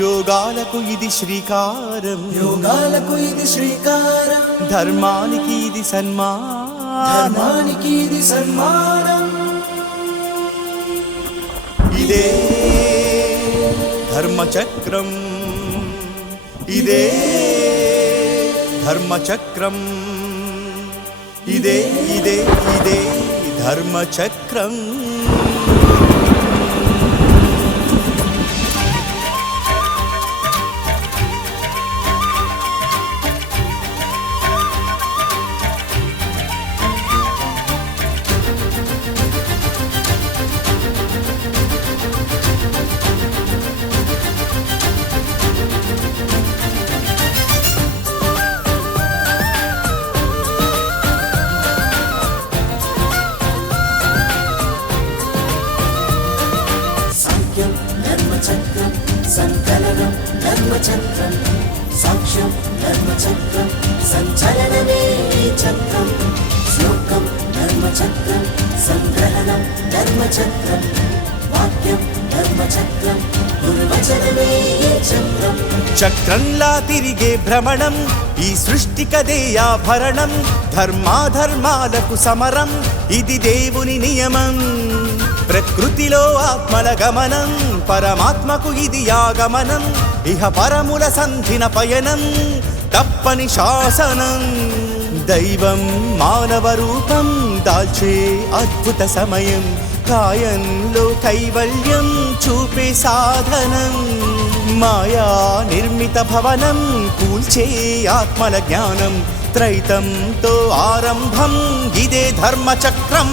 యోగాలకు ఇది శ్రీకారం, యోగాలకు ఇది శ్రీకారం, ధర్మానికి ఇది ధర్మానికి ఇది సన్మానం. ఇదే ధర్మచక్రం, ఇదే ధర్మచక్రం, ఇదే ఇదే ఇదే ధర్మచక్రం. ధర్మచక్రం సంకలనం ధర్మచక్రం సాక్ష్యం ధర్మచక్రం సంచలనమే ఈ చక్రం శ్లోకం ధర్మచక్రం సంగ్రహణం ధర్మచక్రం వాక్యం ధర్మచక్రం గురువచనమే ఈ చక్రం చక్రంలా తిరిగే భ్రమణం ఈ సృష్టికదే ఆభరణం ధర్మాధర్మాలకు సమరం ఇది దేవుని నియమం ప్రకృతిలో ఆత్మల గమనం పరమాత్మకు ఇది ఆగమనం ఇహ పరముల సంధిన పయనం తప్పని శాసనం దైవం మానవ రూపం దాల్చే అద్భుత సమయం కాయంలో కైవల్యం చూపే సాధనం మాయా నిర్మిత భవనం కూల్చే ఆత్మల జ్ఞానం త్రైతంతో ఆరంభం ఇదే ధర్మచక్రం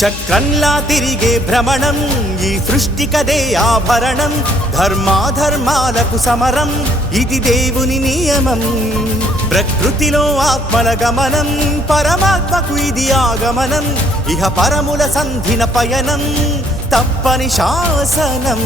చక్రంలా తిరిగే భ్రమణం ఈ సృష్టికదే ఆభరణం ధర్మాధర్మాలకు సమరం ఇది దేవుని నియమం ప్రకృతిలో ఆత్మల గమనం పరమాత్మకు ఇది ఆగమనం ఇహ పరముల సంధిన పయనం తప్పని శాసనం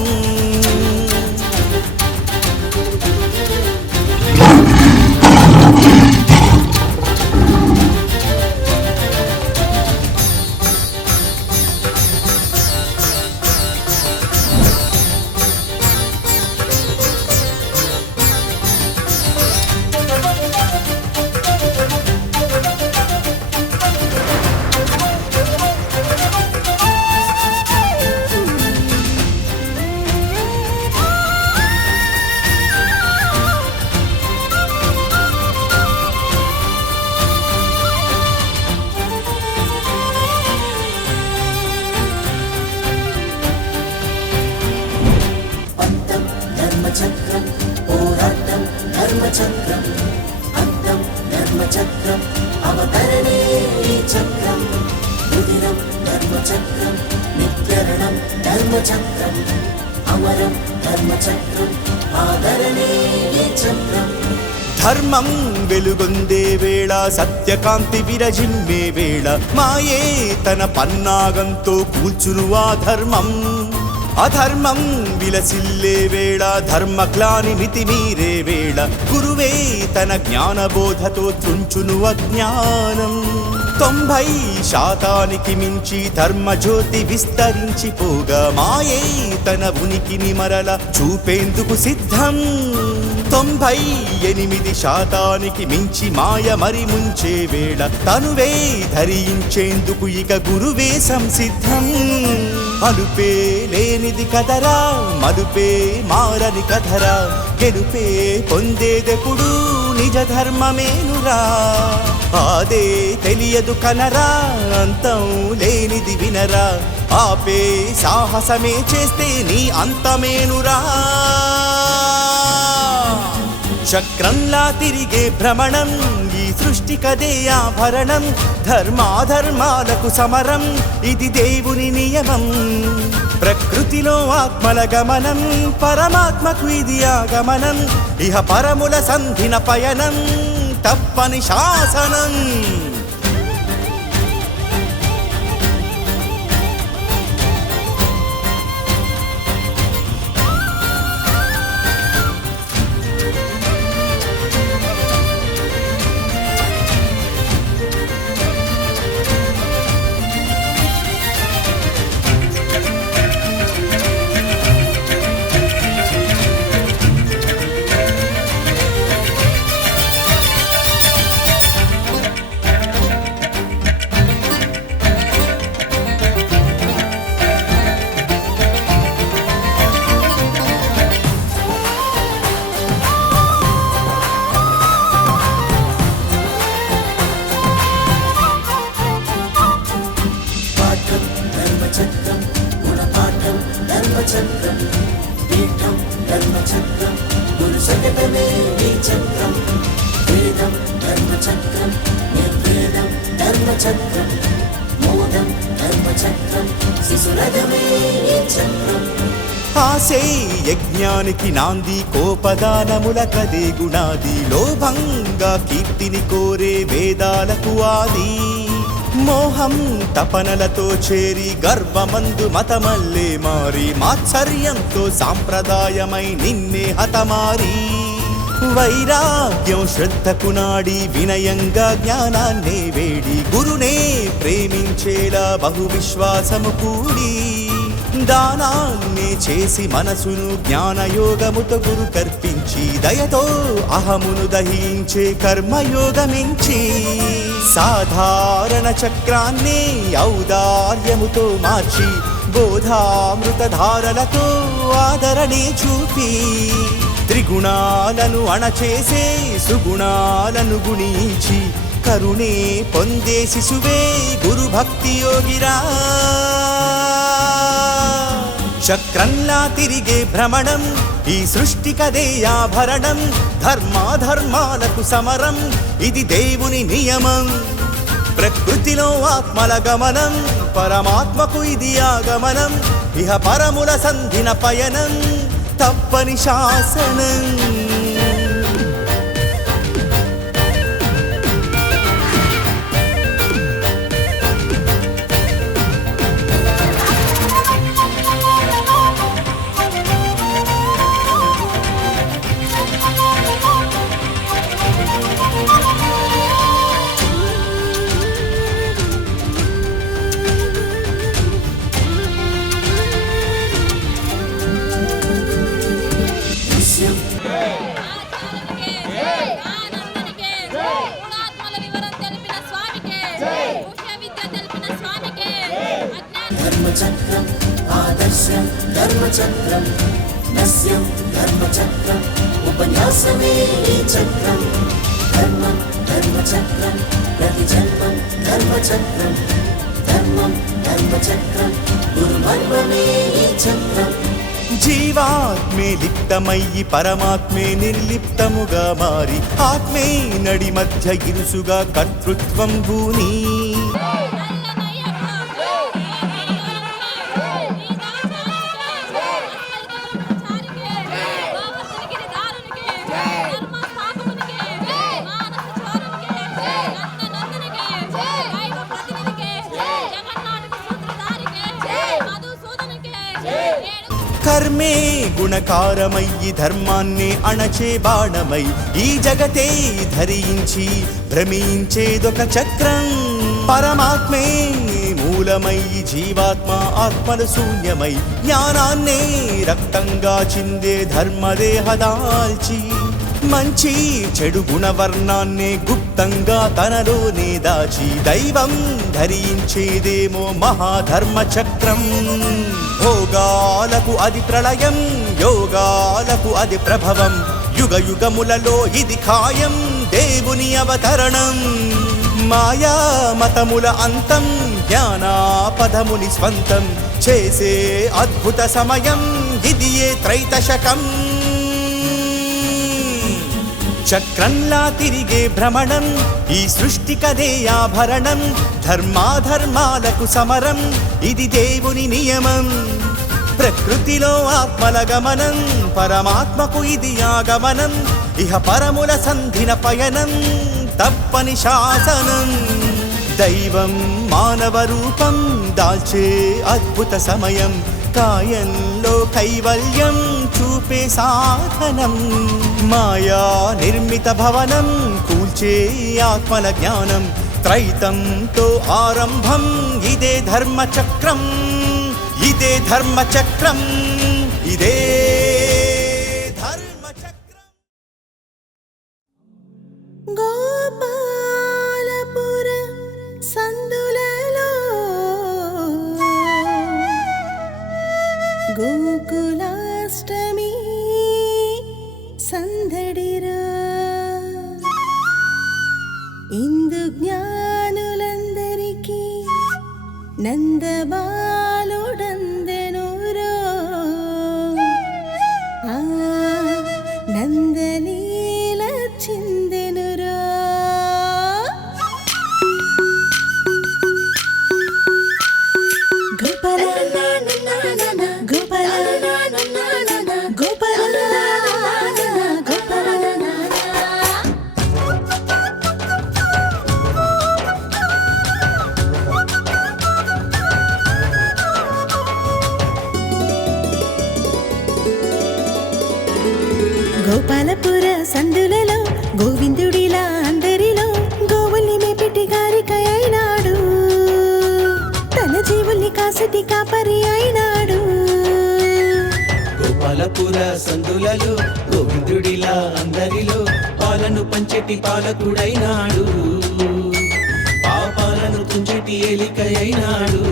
ధర్మచక్రం పోరాటం ధర్మచక్రం అంతం ధర్మచక్రం అవతరణే ఈ చక్రం రుదిరం ధర్మచక్రం నిత్యరణం ధర్మచక్రం అమరం ధర్మచక్రం ఆదరణే ఈ చక్రం ధర్మం వెలుగొందే వేళ సత్యకాంతి విరజిమ్మే వేళ మాయే తన పన్నాగంతో కూల్చును ఆ ధర్మం అధర్మం విలసిల్లే వేళ ధర్మగ్లాని మితిమీరే వేళ గురువే తన జ్ఞానబోధతో తుంచును అజ్ఞానం 90% మించి ధర్మజ్యోతి విస్తరించిపోగా మాయే తన ఉనికిని మరల చూపేందుకు సిద్ధం 98% మించి మాయ మరి ముంచే వేళ తనువే ధరించేందుకు ఇక గురువే సంసిద్ధం అలుపే లేనిది కదరా మలుపే మారని కథరా గెలుపే పొందేదెప్పుడు నిజ ధర్మమేనురా ఆదే తెలియదు కనరా అంతం లేనిది వినరా ఆపే సాహసమే చేస్తే నీ అంతమేనురా చక్రంలా తిరిగే భ్రమణం ఈ సృష్టికదే ఆభరణం ధర్మాధర్మాలకు సమరం ఇది దేవుని నియమం ప్రకృతిలో ఆత్మల గమనం పరమాత్మకు ఇది ఆగమనం ఇహ పరముల సంధిన పయనం తప్పని శాసనం ధర్మచక్రం గుణపాఠం ధర్మచక్రం పీఠం ధర్మచక్రం గురు సగటమే ఈ చక్రం వేదం ధర్మచక్రం నిర్వేదం ధర్మచక్రం మోదం ధర్మచక్రం శిశురథమే ఈ చక్రం ఆసే యజ్ఞానికి నాంది కోపదానముల కదే గుణాది లోభంగా కీర్తిని కోరే వేదాలకు ఆది మోహం తపనలతో చేరి గర్వమందు మతమల్లే మారి మాత్సర్యంతో సాంప్రదాయమై నిన్నే హతమారి వైరాగ్యం శ్రద్ధకు నాడి వినయంగా జ్ఞానాన్నే వేడి గురునే ప్రేమించేలా బహు విశ్వాసము కూడి దానాన్నే చేసి మనసును జ్ఞానయోగముతో గురు కర్పించి దయతో అహమును దహించే కర్మయోగమించి సాధారణ చక్రాన్నే ఔదార్యముతో మార్చి బోధామృతధారలతో ఆదరణే చూపి త్రిగుణాలను అణచేసే సుగుణాలను గుణించి కరుణే పొందే శిశువే గురు భక్తి యోగిరా చక్రంలా తిరిగే భ్రమణం ఈ సృష్టికదే ఆభరణం ధర్మాధర్మాలకు సమరం ఇది దేవుని నియమం ప్రకృతిలో ఆత్మల గమనం పరమాత్మకు ఇది ఆగమనం ఇహ పరముల సంధిన పయనం తప్పని శాసనం ధర్మచక్రం ఆదర్శం ధర్మచక్రం నస్యం ధర్మచక్రం ఉపన్యాసమే ఈ చక్రం ధర్మం ధర్మచక్రం ప్రతి జన్మం ధర్మచక్రం ధర్మం ధర్మచక్రం గురుమర్మమే ఈ చక్రం జీవాత్మే లిప్తమయ్యి పరమాత్మే నిర్లిప్తముగా మారి ఆత్మే నడి మధ్య ఇరుసుగా కర్తృత్వం భూని కర్మే గుణకారమయ్యి ధర్మాన్ని అణచే బాణమై ఈ జగతే ధరించి భ్రమించేదొక చక్రం పరమాత్మే మూలమయ్యి జీవాత్మ ఆత్మలు శూన్యమై జ్ఞానాన్నే రక్తంగా చిందే ధర్మదేహదాల్చి మంచి చెడు గుణవర్ణాన్నే గుప్తంగా తనలోనే దాచి దైవం ధరించేదేమో మహాధర్మ చక్రం భోగాలకు అది ప్రళయం యోగాలకు అది ప్రభవం యుగ యుగములలో ఇది ఖాయం దేవుని అవతరణం మాయా మతముల అంతం జ్ఞానాపదముని స్వంతం చేసే అద్భుత సమయం ఇది ఏ త్రైతశకం చక్రంలా తిరిగే భ్రమణం ఈ సృష్టికదే ఆభరణం ధర్మాధర్మాలకు సమరం ఇది దేవుని నియమం ప్రకృతిలో ఆత్మల గమనం పరమాత్మకు ఇది ఆగమనం ఇహ పరముల సంధిన పయనం తప్పని శాసనం దైవం మానవ రూపం దాల్చే అద్భుత సమయం కాయంలో కైవల్యం చూపే సాధనం మాయా నిర్మిత భవనం కూల్చే ఆత్మల జ్ఞానం త్రైతంతో ఆరంభం ఇదే ధర్మచక్రం ఇదే ధర్మచక్రం ఇదే ధర్మచక్రం గోపాలపుర సందులలో గోకులాష్టమి సందడిరా ఇందు జ్ఞానులందరికీ నందబాలుడందెనురో ఆ నందలీల చిందెనురో గోపాల గోపాల గోపాల గోపాల గోపాలపుర సందులలో గోవిందుడిలా అందరిలో గోవుల్ని మేపిటి గారికై అయినాడు, తన జీవుల్ని కాసటి కాపరి అయినాడు. గోపాలపుర సందులలో గోవిందుడిలా అందరిలో పాలను పంచెటి పాలకుడైనాడు, పాపాలను తుంచెటి ఏలికైనాడు.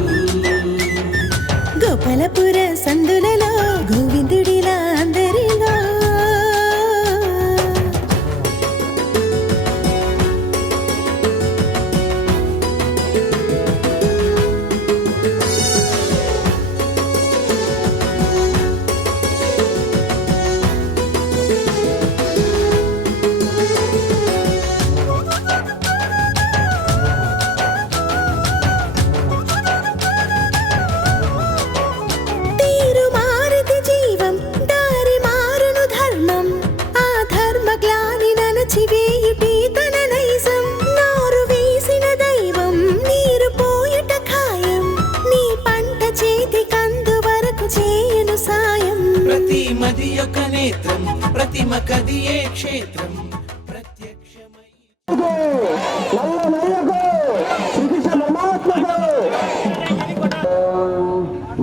గోపాలపుర సందులలో గోవిందుడిలా అందరిలో. తీరు మారితి జీవం, దారి మారును ధర్మం, ఆ ధర్మ గ్లాని ననచివేయుటి తన నైజం. నారు వేసిన దైవం నీరు పోయుట ఖాయం, నీ పంట చేతి కందు వరకు చేయును సాయం. ప్రతి మది యొక్క నేత్రం ప్రతిమ కదియే క్షేత్రం ప్రత్యక్షమై.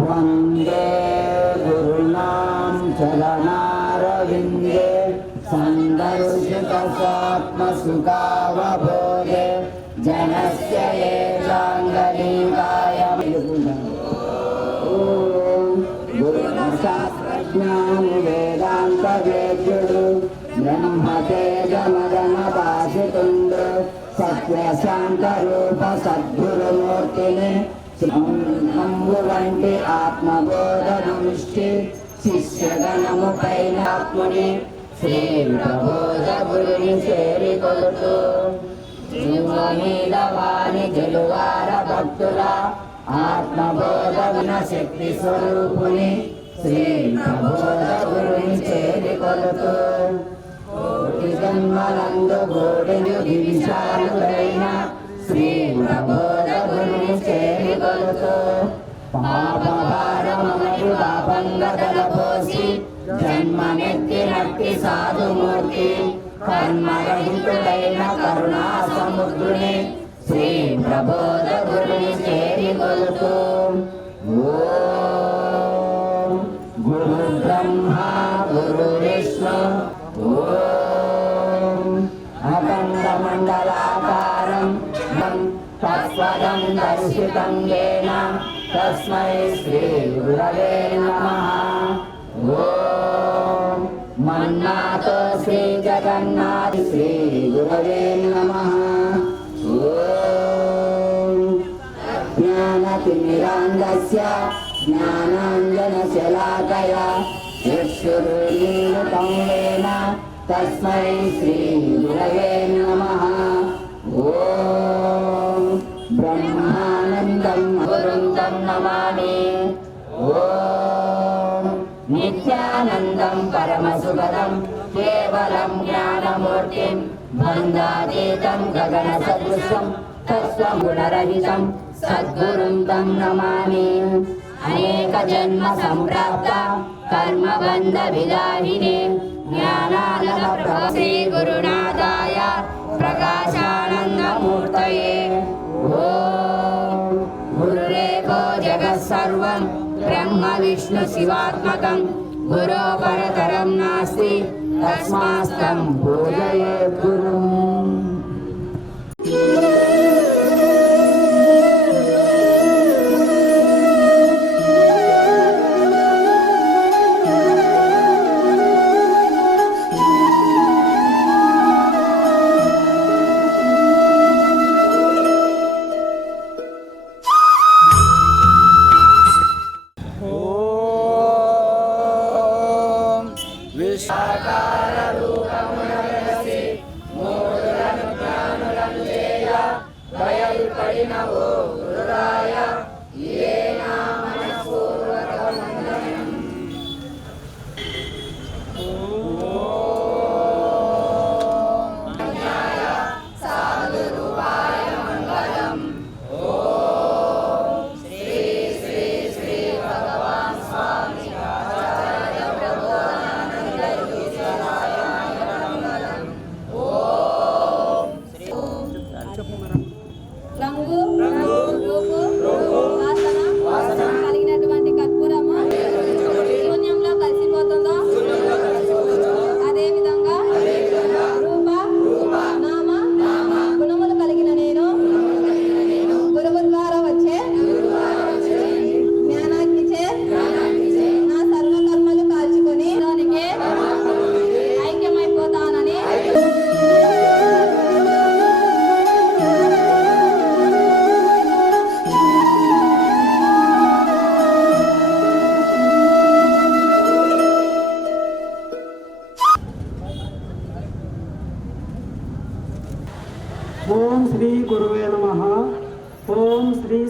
వందే గురునాం చరణారవిందే సందర్శిత స్వాత్మసుఖావబోధే జనస్య ఏషాంగలీలాయ గురుశాస్త్రజ్ఞాని వేదాంత వేద్యుడు బ్రహ్మతేజమదన భాషితుండు సత్యశాంత రూప సద్గురుమూర్తిని వంటి ఆత్మబోధ దృష్టి శిష్యగణము పైన ఆత్ముని శ్రీ ప్రబోధ గురుని చేరి కొలుతూ మీద వాణి గెలువార భక్తుల ఆత్మబోధ విన శక్తి స్వరూపుని శ్రీ ప్రబోధ గురుని చేరి కొలుతూ కోటి జన్మలందు గోడిని విశాలుడైన శ్రీ ప్రబోధ గురుని చేరి కొలుతూ పాపభారమనరు పాపంగదలపోసి జన్మనెత్తినట్టి సాధుమూర్తి కర్మరహితుడైన కరుణా సముద్రుని శ్రీ ప్రబోధ గురుని చేరి కొలుతూ ఓం గురు బ్రహ్మ గురు విష్ణు ఓం అఖండ మండలాకారం తత్పదం దర్శితం యేన తస్మై శ్రీ గురవే నమః. ఓం మన్నాతో శ్రీ జగన్నాథ శ్రీ గురవే నమః. ఓం జ్ఞానతిమిరాంగస్య జ్ఞానాంజనశలాకయా చక్షురున్మిలితం యేన తస్మై శ్రీ గురవే నమః. ఓం బ్రహ్మానందం గురుంతం నమామి. ఓం నిత్యానందం పరమసుఖదం కేవలం జ్ఞానమూర్తిం బంధాతీతం గగన సదృశం తత్వం గుణరహితం సద్గురుం తం నమామి. అనేక జన్మ సంప్రాప్త కర్మ బంధ విదాహినే జ్ఞానానంద ప్రభ శ్రీ గురునాథాయ ప్రకాశానందమూర్తయే. ఓం గురురేకో జగత్సర్వం బ్రహ్మ విష్ణు శివాత్మకం గురో పరతరం నాస్తి తస్మాస్తం పూజయేత్ గురుం.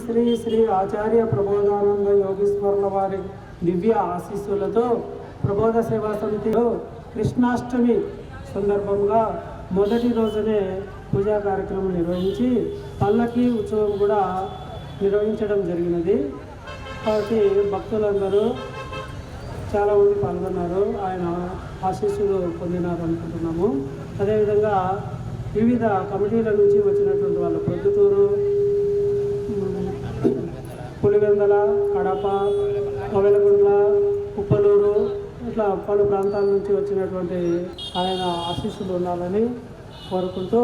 శ్రీ శ్రీ ఆచార్య ప్రబోధానంద యోగీశ్వరుల వారి దివ్య ఆశీస్సులతో ప్రబోధ సేవా సమితిలో కృష్ణాష్టమి సందర్భంగా మొదటి రోజునే పూజా కార్యక్రమం నిర్వహించి పల్లకి ఉత్సవం కూడా నిర్వహించడం జరిగినది. కాబట్టి భక్తులందరూ చాలామంది పాల్గొన్నారు, ఆయన ఆశీస్సులు పొందినారు అనుకుంటున్నాము. అదేవిధంగా వివిధ కమిటీల నుంచి వచ్చినటువంటి వాళ్ళ ప్రొద్దుటూరు, పులివెందల, కడప, కొవెలగుండ్ల, ఉప్పలూరు ఇట్లా పలు ప్రాంతాల నుంచి వచ్చినటువంటి ఆయన ఆశీస్సులు ఉండాలని కోరుకుంటూ